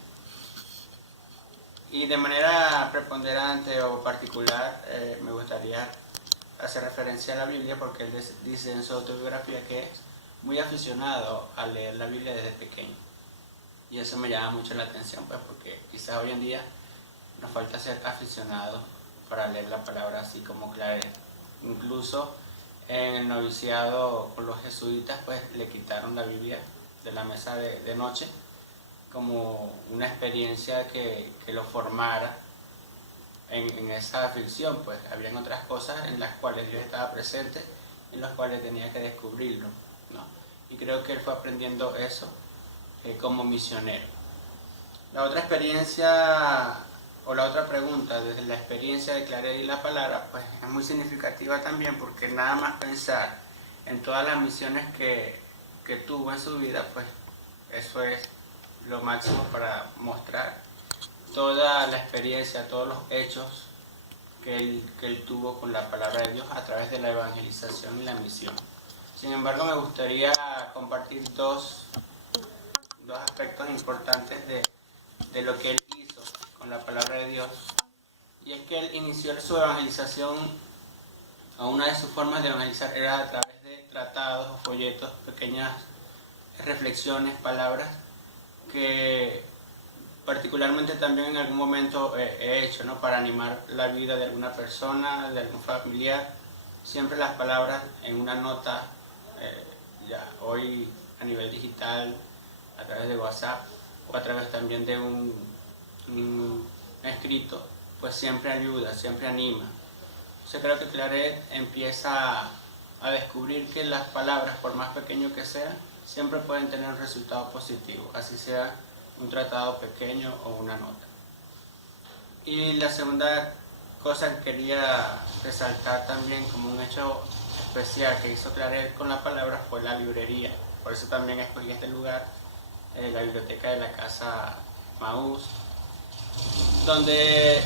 Y de manera preponderante o particular me gustaría hacer referencia a la Biblia porque él dice en su autobiografía que es muy aficionado a leer la Biblia desde pequeño. Y eso me llama mucho la atención, pues, porque quizás hoy en día nos falta ser aficionados para leer la palabra así como Claret. Incluso en el noviciado con los jesuitas, pues le quitaron la Biblia de la mesa de noche como una experiencia que lo formara en esa afición. Pues habían otras cosas en las cuales Dios estaba presente, en las cuales tenía que descubrirlo, ¿no? Y creo que él fue aprendiendo eso como misionero. La otra experiencia o la otra pregunta, desde la experiencia de Claret y la palabra, pues es muy significativa también, porque nada más pensar en todas las misiones que tuvo en su vida, pues eso es lo máximo para mostrar toda la experiencia, todos los hechos que él tuvo con la palabra de Dios a través de la evangelización y la misión. Sin embargo, me gustaría compartir dos aspectos importantes de lo que él hizo con con la palabra de Dios. Y es que él inició su evangelización, o una de sus formas de evangelizar era a través de tratados o folletos, pequeñas reflexiones, palabras, que particularmente también en algún momento he hecho, ¿no? Para animar la vida de alguna persona, de algún familiar. Siempre las palabras en una nota, ya hoy a nivel digital, a través de WhatsApp o a través también de un escrito, pues siempre ayuda, siempre anima. Yo creo que Claret empieza a descubrir que las palabras, por más pequeño que sean, siempre pueden tener un resultado positivo, así sea un tratado pequeño o una nota. Y la segunda cosa que quería resaltar también como un hecho especial que hizo Claret con la palabra fue la librería. Por eso también escogí este lugar, la biblioteca de la Casa Maús, donde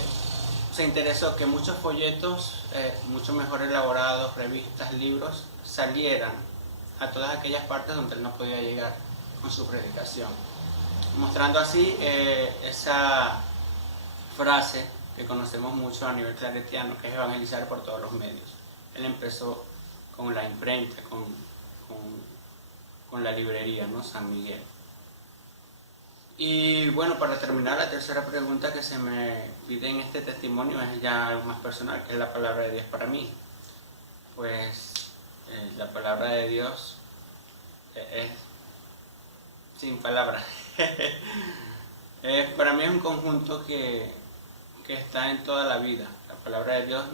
se interesó que muchos folletos, mucho mejor elaborados, revistas, libros, salieran a todas aquellas partes donde él no podía llegar con su predicación. Mostrando así esa frase que conocemos mucho a nivel claretiano, que es evangelizar por todos los medios. Él empezó con la imprenta, con la librería, ¿no? San Miguel. Y bueno, para terminar, la tercera pregunta que se me pide en este testimonio es ya algo más personal, que es la palabra de Dios para mí. Pues la palabra de Dios es sin palabras. Para mí es un conjunto que está en toda la vida. La palabra de Dios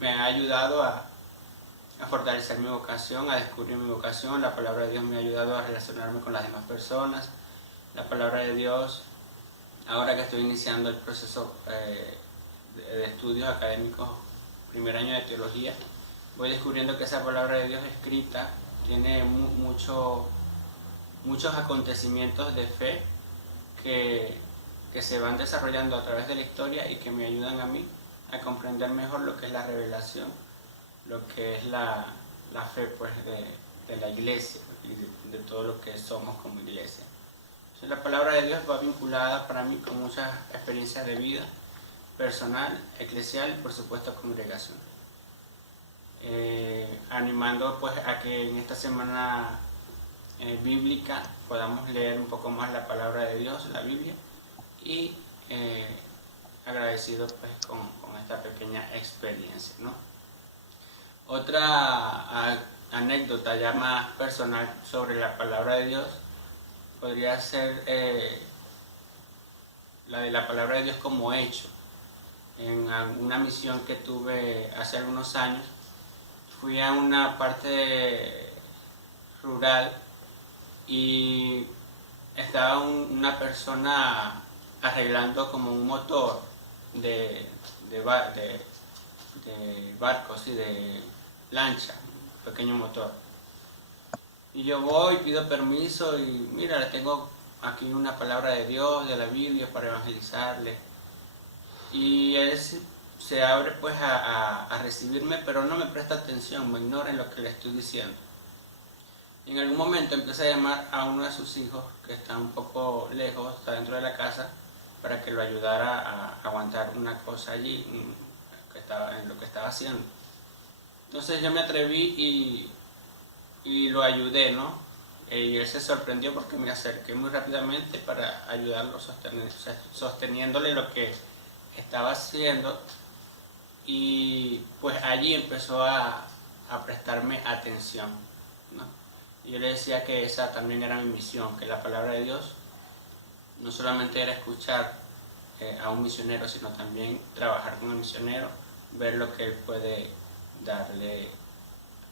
me ha ayudado a fortalecer mi vocación, a descubrir mi vocación. La palabra de Dios me ha ayudado a relacionarme con las demás personas. La palabra de Dios, ahora que estoy iniciando el proceso de estudios académicos, primer año de teología, voy descubriendo que esa palabra de Dios escrita tiene muchos acontecimientos de fe que se van desarrollando a través de la historia y que me ayudan a mí a comprender mejor lo que es la revelación, lo que es la fe pues, de la iglesia y de todo lo que somos como iglesia. Entonces, la palabra de Dios va vinculada para mí con muchas experiencias de vida personal, eclesial y por supuesto congregación. Animando pues a que en esta semana bíblica podamos leer un poco más la palabra de Dios, la Biblia, y agradecido pues con esta pequeña experiencia, ¿no? Otra anécdota ya más personal sobre la palabra de Dios podría ser la de la palabra de Dios como hecho. En una misión que tuve hace algunos años, fui a una parte rural y estaba una persona arreglando como un motor de barcos y de lancha, un pequeño motor. Y yo voy, pido permiso y mira, le tengo aquí una palabra de Dios, de la Biblia para evangelizarle. Y él se abre pues a recibirme, pero no me presta atención, me ignora en lo que le estoy diciendo. Y en algún momento empecé a llamar a uno de sus hijos, que está un poco lejos, está dentro de la casa, para que lo ayudara a aguantar una cosa allí, en lo que estaba haciendo. Entonces yo me atreví y lo ayudé, ¿no? Y él se sorprendió porque me acerqué muy rápidamente para ayudarlo, sosteniéndole lo que estaba haciendo. Y pues allí empezó a prestarme atención, ¿no? Y yo le decía que esa también era mi misión, que la palabra de Dios no solamente era escuchar a un misionero, sino también trabajar con el misionero, ver lo que él puede darle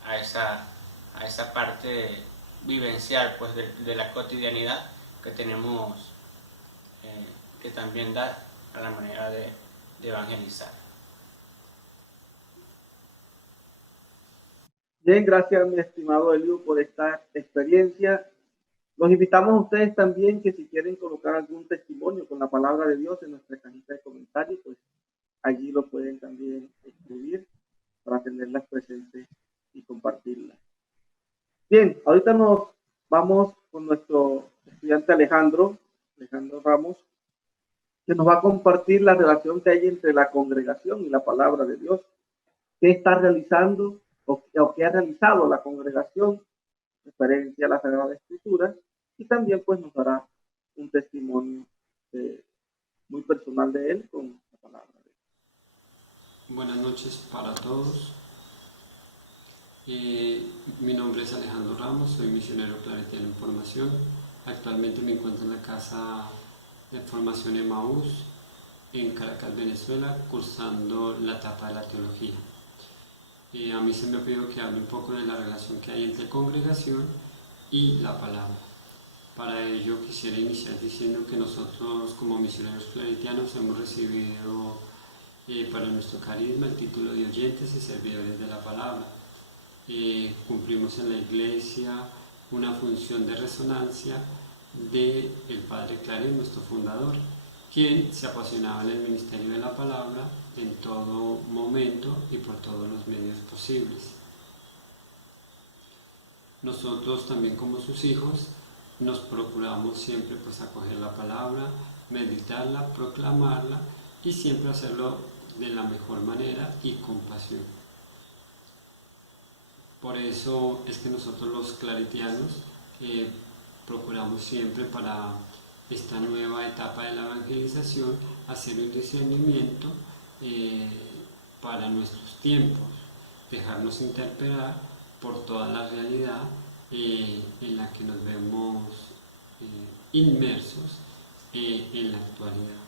a esa parte vivencial pues, de la cotidianidad que tenemos que también dar a la manera de evangelizar. Bien, gracias mi estimado Eliu por esta experiencia. Los invitamos a ustedes también que si quieren colocar algún testimonio con la palabra de Dios en nuestra cajita de comentarios, pues allí lo pueden también escribir para tenerlas presentes y compartirlas. Bien, ahorita nos vamos con nuestro estudiante Alejandro Ramos, que nos va a compartir la relación que hay entre la congregación y la palabra de Dios. ¿Qué está realizando o qué ha realizado la congregación referencia a la Sagrada Escritura? Y también pues nos dará un testimonio muy personal de él con la palabra de Dios. Buenas noches para todos. Mi nombre es Alejandro Ramos, soy misionero claretiano en formación. Actualmente me encuentro en la casa de formación Emaús en Caracas, Venezuela, cursando la etapa de la teología. A mí se me ha pedido que hable un poco de la relación que hay entre congregación y la palabra. Para ello quisiera iniciar diciendo que nosotros como misioneros claretianos hemos recibido para nuestro carisma el título de oyentes y servidores de la palabra. Cumplimos en la iglesia una función de resonancia del Padre Claret, nuestro fundador, quien se apasionaba en el ministerio de la palabra en todo momento y por todos los medios posibles. Nosotros también como sus hijos nos procuramos siempre pues acoger la palabra, meditarla, proclamarla y siempre hacerlo de la mejor manera y con pasión. Por eso es que nosotros los claretianos procuramos siempre para esta nueva etapa de la evangelización hacer un discernimiento para nuestros tiempos, dejarnos interpelar por toda la realidad en la que nos vemos inmersos en la actualidad.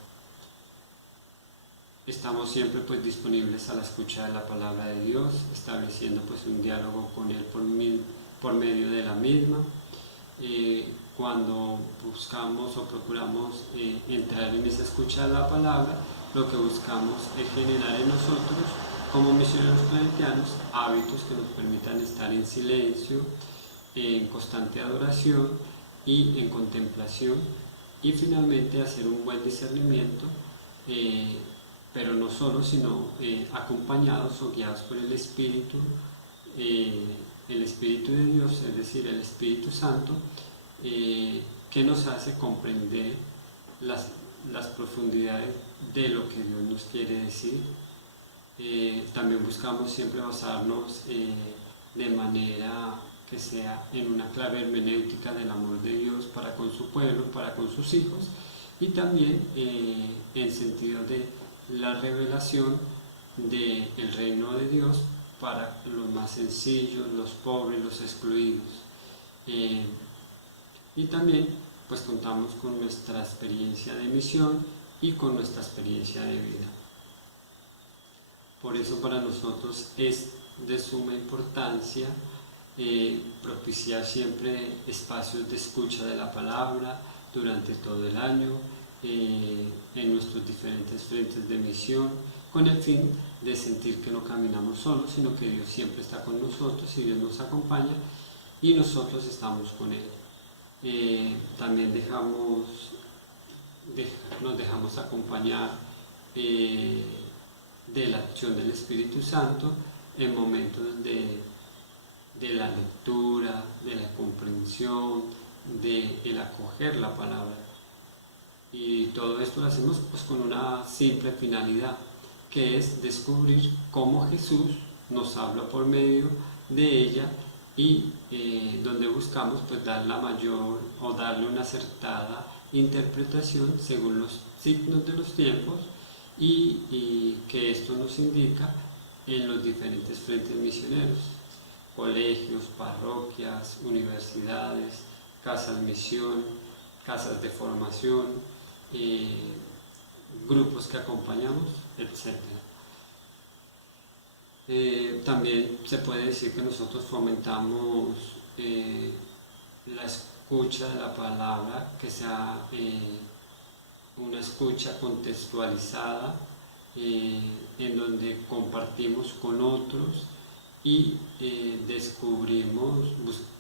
Estamos siempre pues disponibles a la escucha de la palabra de Dios, estableciendo pues un diálogo con Él por medio de la misma. Cuando buscamos o procuramos entrar en esa escucha de la palabra, lo que buscamos es generar en nosotros, como misioneros claretianos, hábitos que nos permitan estar en silencio, en constante adoración y en contemplación, y finalmente hacer un buen discernimiento, pero no solo, sino acompañados o guiados por el Espíritu de Dios, es decir, el Espíritu Santo, que nos hace comprender las profundidades de lo que Dios nos quiere decir. También buscamos siempre basarnos de manera que sea en una clave hermenéutica del amor de Dios para con su pueblo, para con sus hijos, y también en sentido de la revelación del reino de Dios para los más sencillos, los pobres, los excluidos. Y también pues contamos con nuestra experiencia de misión y con nuestra experiencia de vida. Por eso para nosotros es de suma importancia propiciar siempre espacios de escucha de la palabra durante todo el año, en nuestros diferentes frentes de misión, con el fin de sentir que no caminamos solos, sino que Dios siempre está con nosotros y Dios nos acompaña y nosotros estamos con Él. También nos dejamos acompañar de la acción del Espíritu Santo en momentos de la lectura, de la comprensión, de el acoger la palabra. Y todo esto lo hacemos pues con una simple finalidad, que es descubrir cómo Jesús nos habla por medio de ella y donde buscamos pues dar la mayor o darle una acertada interpretación según los signos de los tiempos y que esto nos indica en los diferentes frentes misioneros, colegios, parroquias, universidades, casas de misión, casas de formación, grupos que acompañamos, etc. También se puede decir que nosotros fomentamos la escucha de la palabra, que sea una escucha contextualizada, en donde compartimos con otros y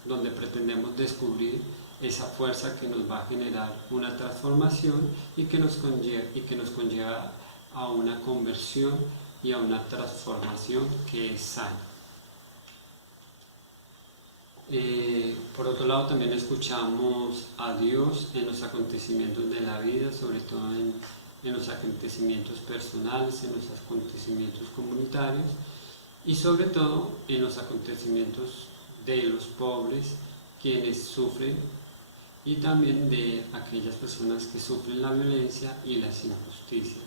donde pretendemos descubrir esa fuerza que nos va a generar una transformación y que nos conlleva a una conversión y a una transformación que es sana. Por otro lado, también escuchamos a Dios en los acontecimientos de la vida, sobre todo en los acontecimientos personales, en los acontecimientos comunitarios y sobre todo en los acontecimientos de los pobres, quienes sufren, y también de aquellas personas que sufren la violencia y las injusticias.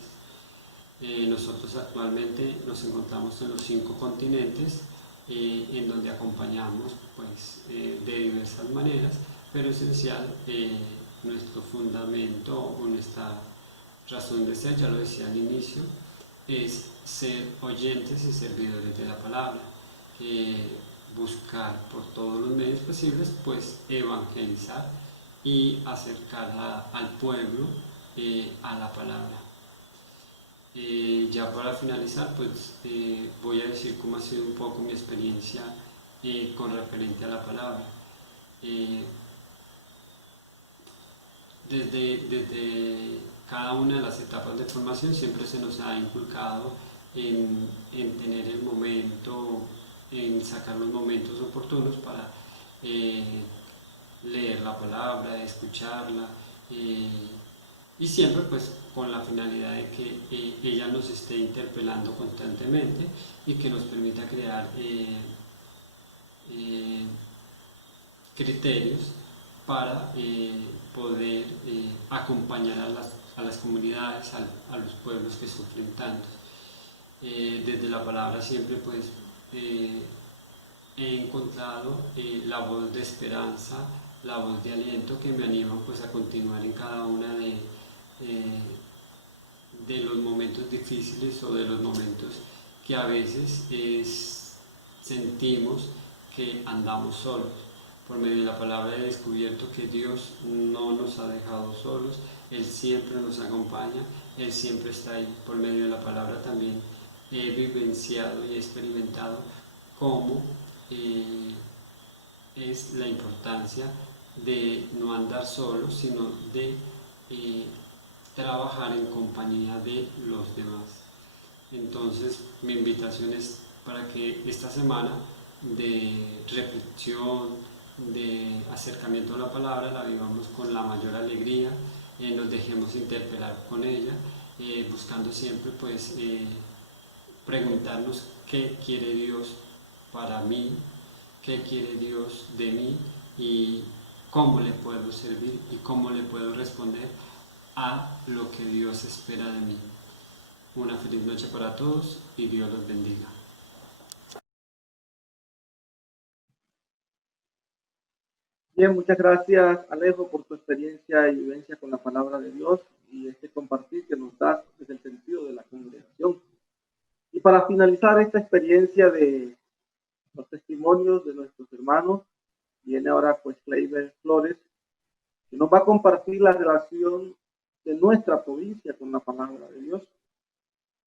Nosotros actualmente nos encontramos en los 5 continentes, en donde acompañamos pues, de diversas maneras, pero esencial, nuestro fundamento o nuestra razón de ser, ya lo decía al inicio, es ser oyentes y servidores de la palabra, buscar por todos los medios posibles pues evangelizar y acercar al pueblo a la palabra. Ya para finalizar, pues voy a decir cómo ha sido un poco mi experiencia con referente a la palabra. Desde cada una de las etapas de formación siempre se nos ha inculcado en tener el momento, en sacar los momentos oportunos para leer la palabra, escucharla, y siempre pues con la finalidad de que ella nos esté interpelando constantemente y que nos permita crear criterios para poder acompañar a las comunidades, a los pueblos que sufren tanto. Desde la palabra siempre pues he encontrado la voz de esperanza, la voz de aliento que me anima pues a continuar en cada una de los momentos difíciles o de los momentos que a veces sentimos que andamos solos. Por medio de la palabra he descubierto que Dios no nos ha dejado solos, Él siempre nos acompaña, Él siempre está ahí. Por medio de la palabra también he vivenciado y he experimentado cómo es la importancia de no andar solo, sino de trabajar en compañía de los demás. Entonces mi invitación es para que esta semana de reflexión, de acercamiento a la palabra, la vivamos con la mayor alegría, nos dejemos interpelar con ella, buscando siempre pues preguntarnos qué quiere Dios para mí, qué quiere Dios de mí y cómo le puedo servir y cómo le puedo responder a lo que Dios espera de mí. Una feliz noche para todos y Dios los bendiga. Bien, muchas gracias Alejo por tu experiencia y vivencia con la palabra de Dios y este compartir que nos das desde el sentido de la congregación. Y para finalizar esta experiencia de los testimonios de nuestros hermanos, viene ahora pues Kleiber Flores, que nos va a compartir la relación de nuestra provincia con la palabra de Dios,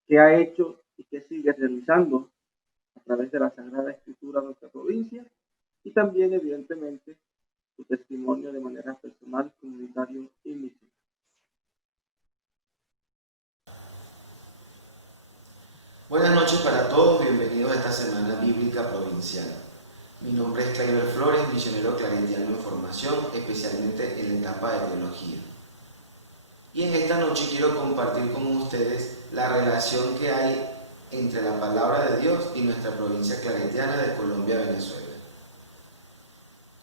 que ha hecho y que sigue realizando a través de la Sagrada Escritura de nuestra provincia y también evidentemente su testimonio de manera personal, comunitario y misionero. Buenas noches para todos, bienvenidos a esta Semana Bíblica Provincial. Mi nombre es Kleiber Flores, misionero claretiano en formación, especialmente en la etapa de teología. Y en esta noche quiero compartir con ustedes la relación que hay entre la palabra de Dios y nuestra provincia claretiana de Colombia, Venezuela.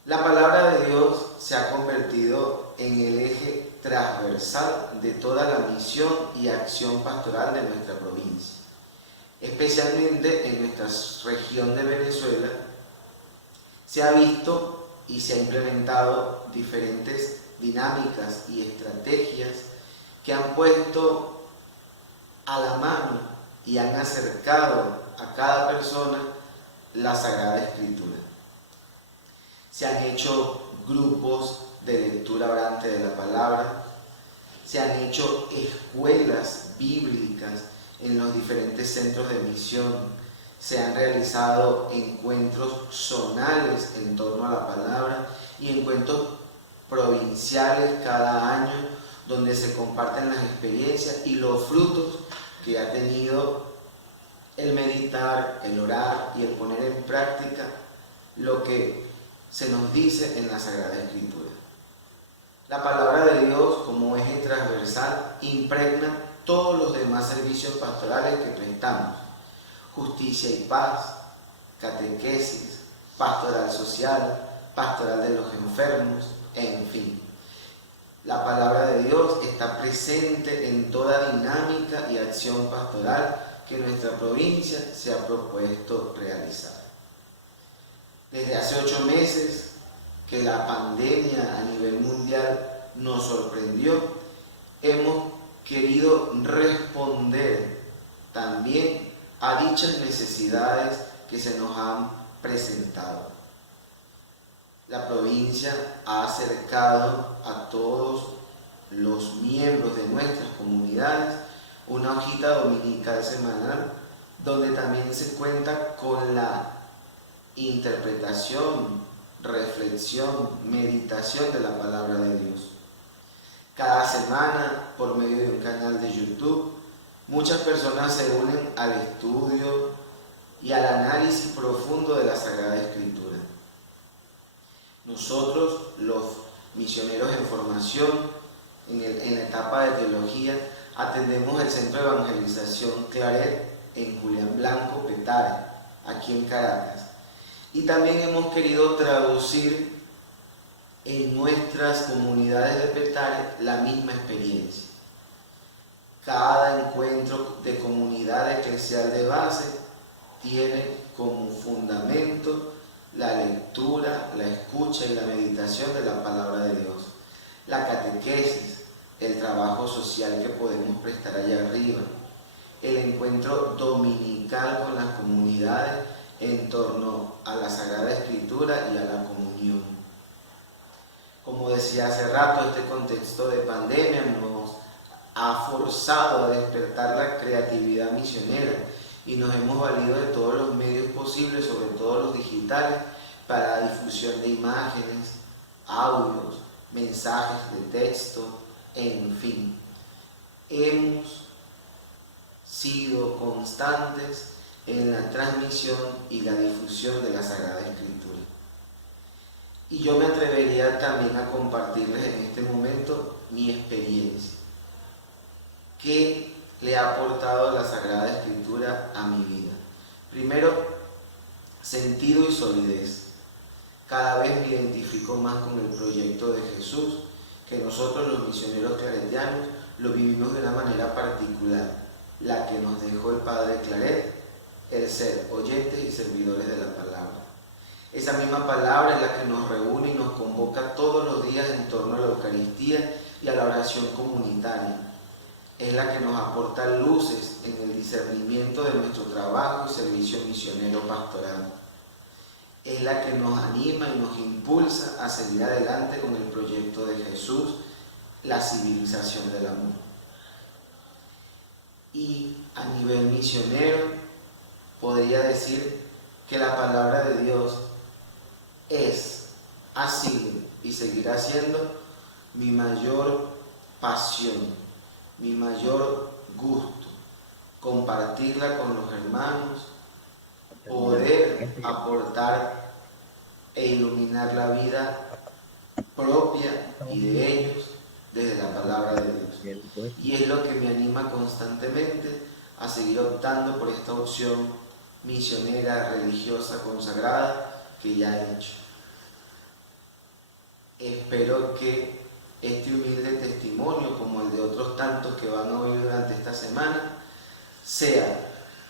La palabra de Dios se ha convertido en el eje transversal de toda la misión y acción pastoral de nuestra provincia. Especialmente en nuestra región de Venezuela, se ha visto y se ha implementado diferentes dinámicas y estrategias que han puesto a la mano y han acercado a cada persona la Sagrada Escritura. Se han hecho grupos de lectura orante de la palabra, se han hecho escuelas bíblicas en los diferentes centros de misión, se han realizado encuentros zonales en torno a la palabra y encuentros provinciales cada año donde se comparten las experiencias y los frutos que ha tenido el meditar, el orar y el poner en práctica lo que se nos dice en la Sagrada Escritura. La palabra de Dios como eje transversal impregna todos los demás servicios pastorales que prestamos: justicia y paz, catequesis, pastoral social, pastoral de los enfermos, en fin. La palabra de Dios está presente en toda dinámica y acción pastoral que nuestra provincia se ha propuesto realizar. Desde hace 8 meses que la pandemia a nivel mundial nos sorprendió, hemos querido responder también a dichas necesidades que se nos han presentado. La provincia ha acercado a todos los miembros de nuestras comunidades una hojita dominical semanal donde también se cuenta con la interpretación, reflexión, meditación de la palabra de Dios. Cada semana, por medio de un canal de YouTube, muchas personas se unen al estudio y al análisis profundo de la Sagrada Escritura. Nosotros, los misioneros en formación, en la etapa de teología, atendemos el Centro de Evangelización Claret en Julián Blanco, Petare, aquí en Caracas. Y también hemos querido traducir en nuestras comunidades de Petare la misma experiencia. Cada encuentro de comunidad eclesial de base tiene como fundamento la lectura, la escucha y la meditación de la palabra de Dios. La catequesis, el trabajo social que podemos prestar allá arriba, el encuentro dominical con las comunidades en torno a la Sagrada Escritura y a la comunión. Como decía hace rato, este contexto de pandemia nos ha forzado a despertar la creatividad misionera y nos hemos valido de todos los medios posibles, sobre todo los digitales, para la difusión de imágenes, audios, mensajes de texto, en fin. Hemos sido constantes en la transmisión y la difusión de la Sagrada Escritura. Y yo me atrevería también a compartirles en este momento mi experiencia. ¿Qué le ha aportado la Sagrada Escritura a mi vida? Primero, sentido y solidez. Cada vez me identifico más con el proyecto de Jesús, que nosotros los misioneros claretianos lo vivimos de una manera particular, la que nos dejó el Padre Claret, el ser oyentes y servidores de la palabra. Esa misma palabra es la que nos reúne y nos convoca todos los días en torno a la Eucaristía y a la oración comunitaria. Es la que nos aporta luces en el discernimiento de nuestro trabajo y servicio misionero pastoral. Es la que nos anima y nos impulsa a seguir adelante con el proyecto de Jesús, la civilización del amor. Y a nivel misionero, podría decir que la palabra de Dios ha sido y seguirá siendo mi mayor pasión, mi mayor gusto, compartirla con los hermanos, poder aportar e iluminar la vida propia y de ellos desde la palabra de Dios. Y es lo que me anima constantemente a seguir optando por esta opción misionera, religiosa, consagrada que ya he hecho. Espero que este humilde testimonio, como el de otros tantos que van a oír durante esta semana, sea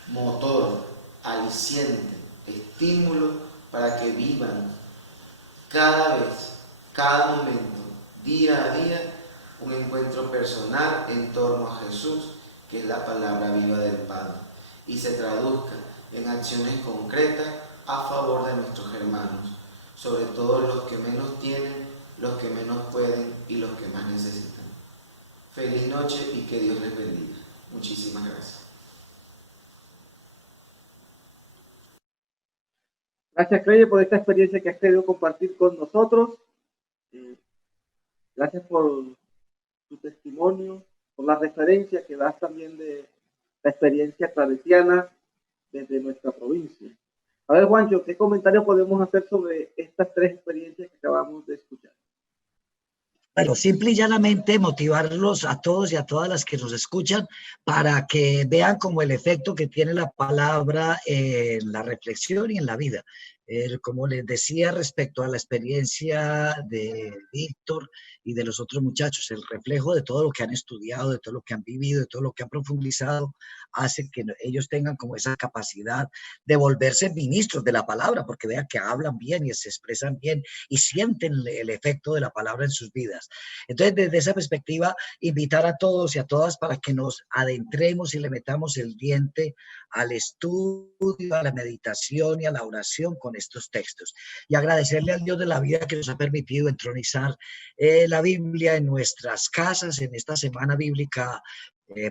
motor, aliciente, estímulo para que vivan cada vez, cada momento, día a día, un encuentro personal en torno a Jesús, que es la palabra viva del Padre, y se traduzca en acciones concretas a favor de nuestros hermanos, sobre todo los que menos tienen, los que menos pueden y los que más necesitan. Feliz noche y que Dios les bendiga. Muchísimas gracias. Gracias, Clay, por esta experiencia que has querido compartir con nosotros. Gracias por tu testimonio, por la referencia que das también de la experiencia claretiana desde nuestra provincia. A ver, Juancho, ¿qué comentario podemos hacer sobre estas 3 experiencias que acabamos de escuchar? Bueno, simple y llanamente motivarlos a todos y a todas las que nos escuchan para que vean como el efecto que tiene la palabra en la reflexión y en la vida. Como les decía respecto a la experiencia de Víctor y de los otros muchachos, el reflejo de todo lo que han estudiado, de todo lo que han vivido, de todo lo que han profundizado, hace que ellos tengan como esa capacidad de volverse ministros de la palabra, porque vean que hablan bien y se expresan bien y sienten el efecto de la palabra en sus vidas. Entonces, desde esa perspectiva, invitar a todos y a todas para que nos adentremos y le metamos el diente al estudio, a la meditación y a la oración con estos textos. Y agradecerle al Dios de la vida que nos ha permitido entronizar la Biblia en nuestras casas en esta semana bíblica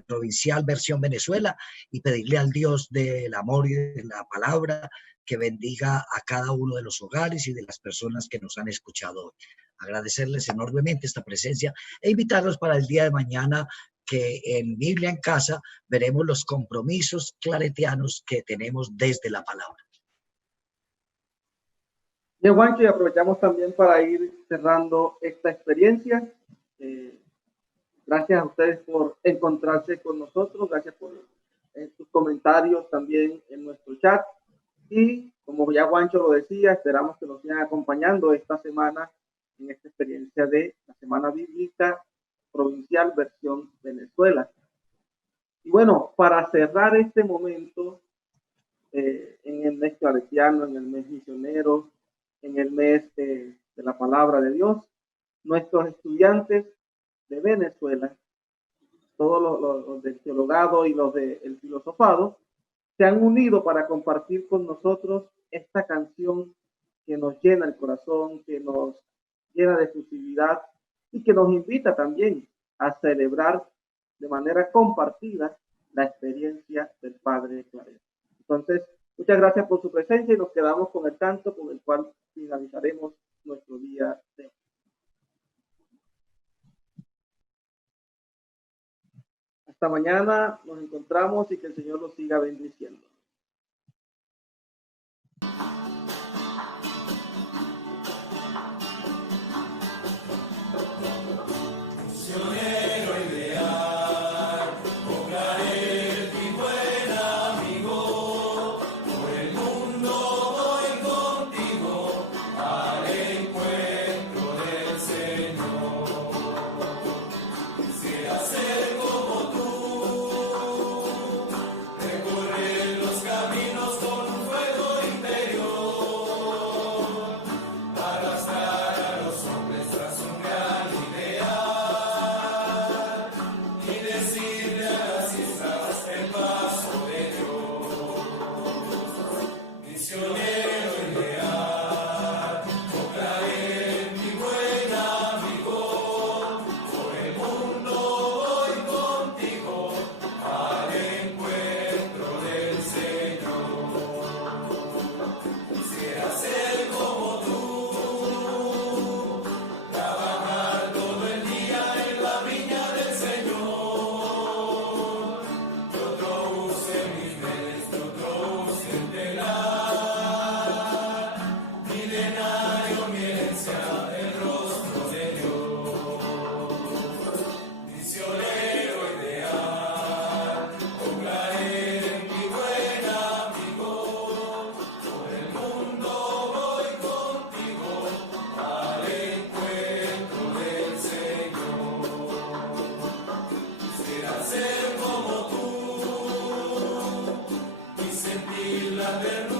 provincial versión Venezuela, y pedirle al Dios del amor y de la palabra que bendiga a cada uno de los hogares y de las personas que nos han escuchado hoy. Agradecerles enormemente esta presencia e invitarlos para el día de mañana, que en Biblia en Casa veremos los compromisos claretianos que tenemos desde la palabra. Bien, Juancho, y aprovechamos también para ir cerrando esta experiencia. Gracias a ustedes por encontrarse con nosotros, gracias por sus comentarios también en nuestro chat. Y como ya Juancho lo decía, esperamos que nos sigan acompañando esta semana en esta experiencia de la Semana Bíblica Provincial versión Venezuela. Y bueno, para cerrar este momento, en el mes claretiano, en el mes misionero, en el mes de la palabra de Dios, nuestros estudiantes de Venezuela, todos los del teologado y los del filosofado, se han unido para compartir con nosotros esta canción que nos llena el corazón, que nos llena de efusividad y que nos invita también a celebrar de manera compartida la experiencia del Padre Claret. Entonces, muchas gracias por su presencia y nos quedamos con el canto con el cual finalizaremos nuestro día de hoy. Hasta mañana, nos encontramos y que el Señor los siga bendiciendo. Ser como tú y sentir la verdad.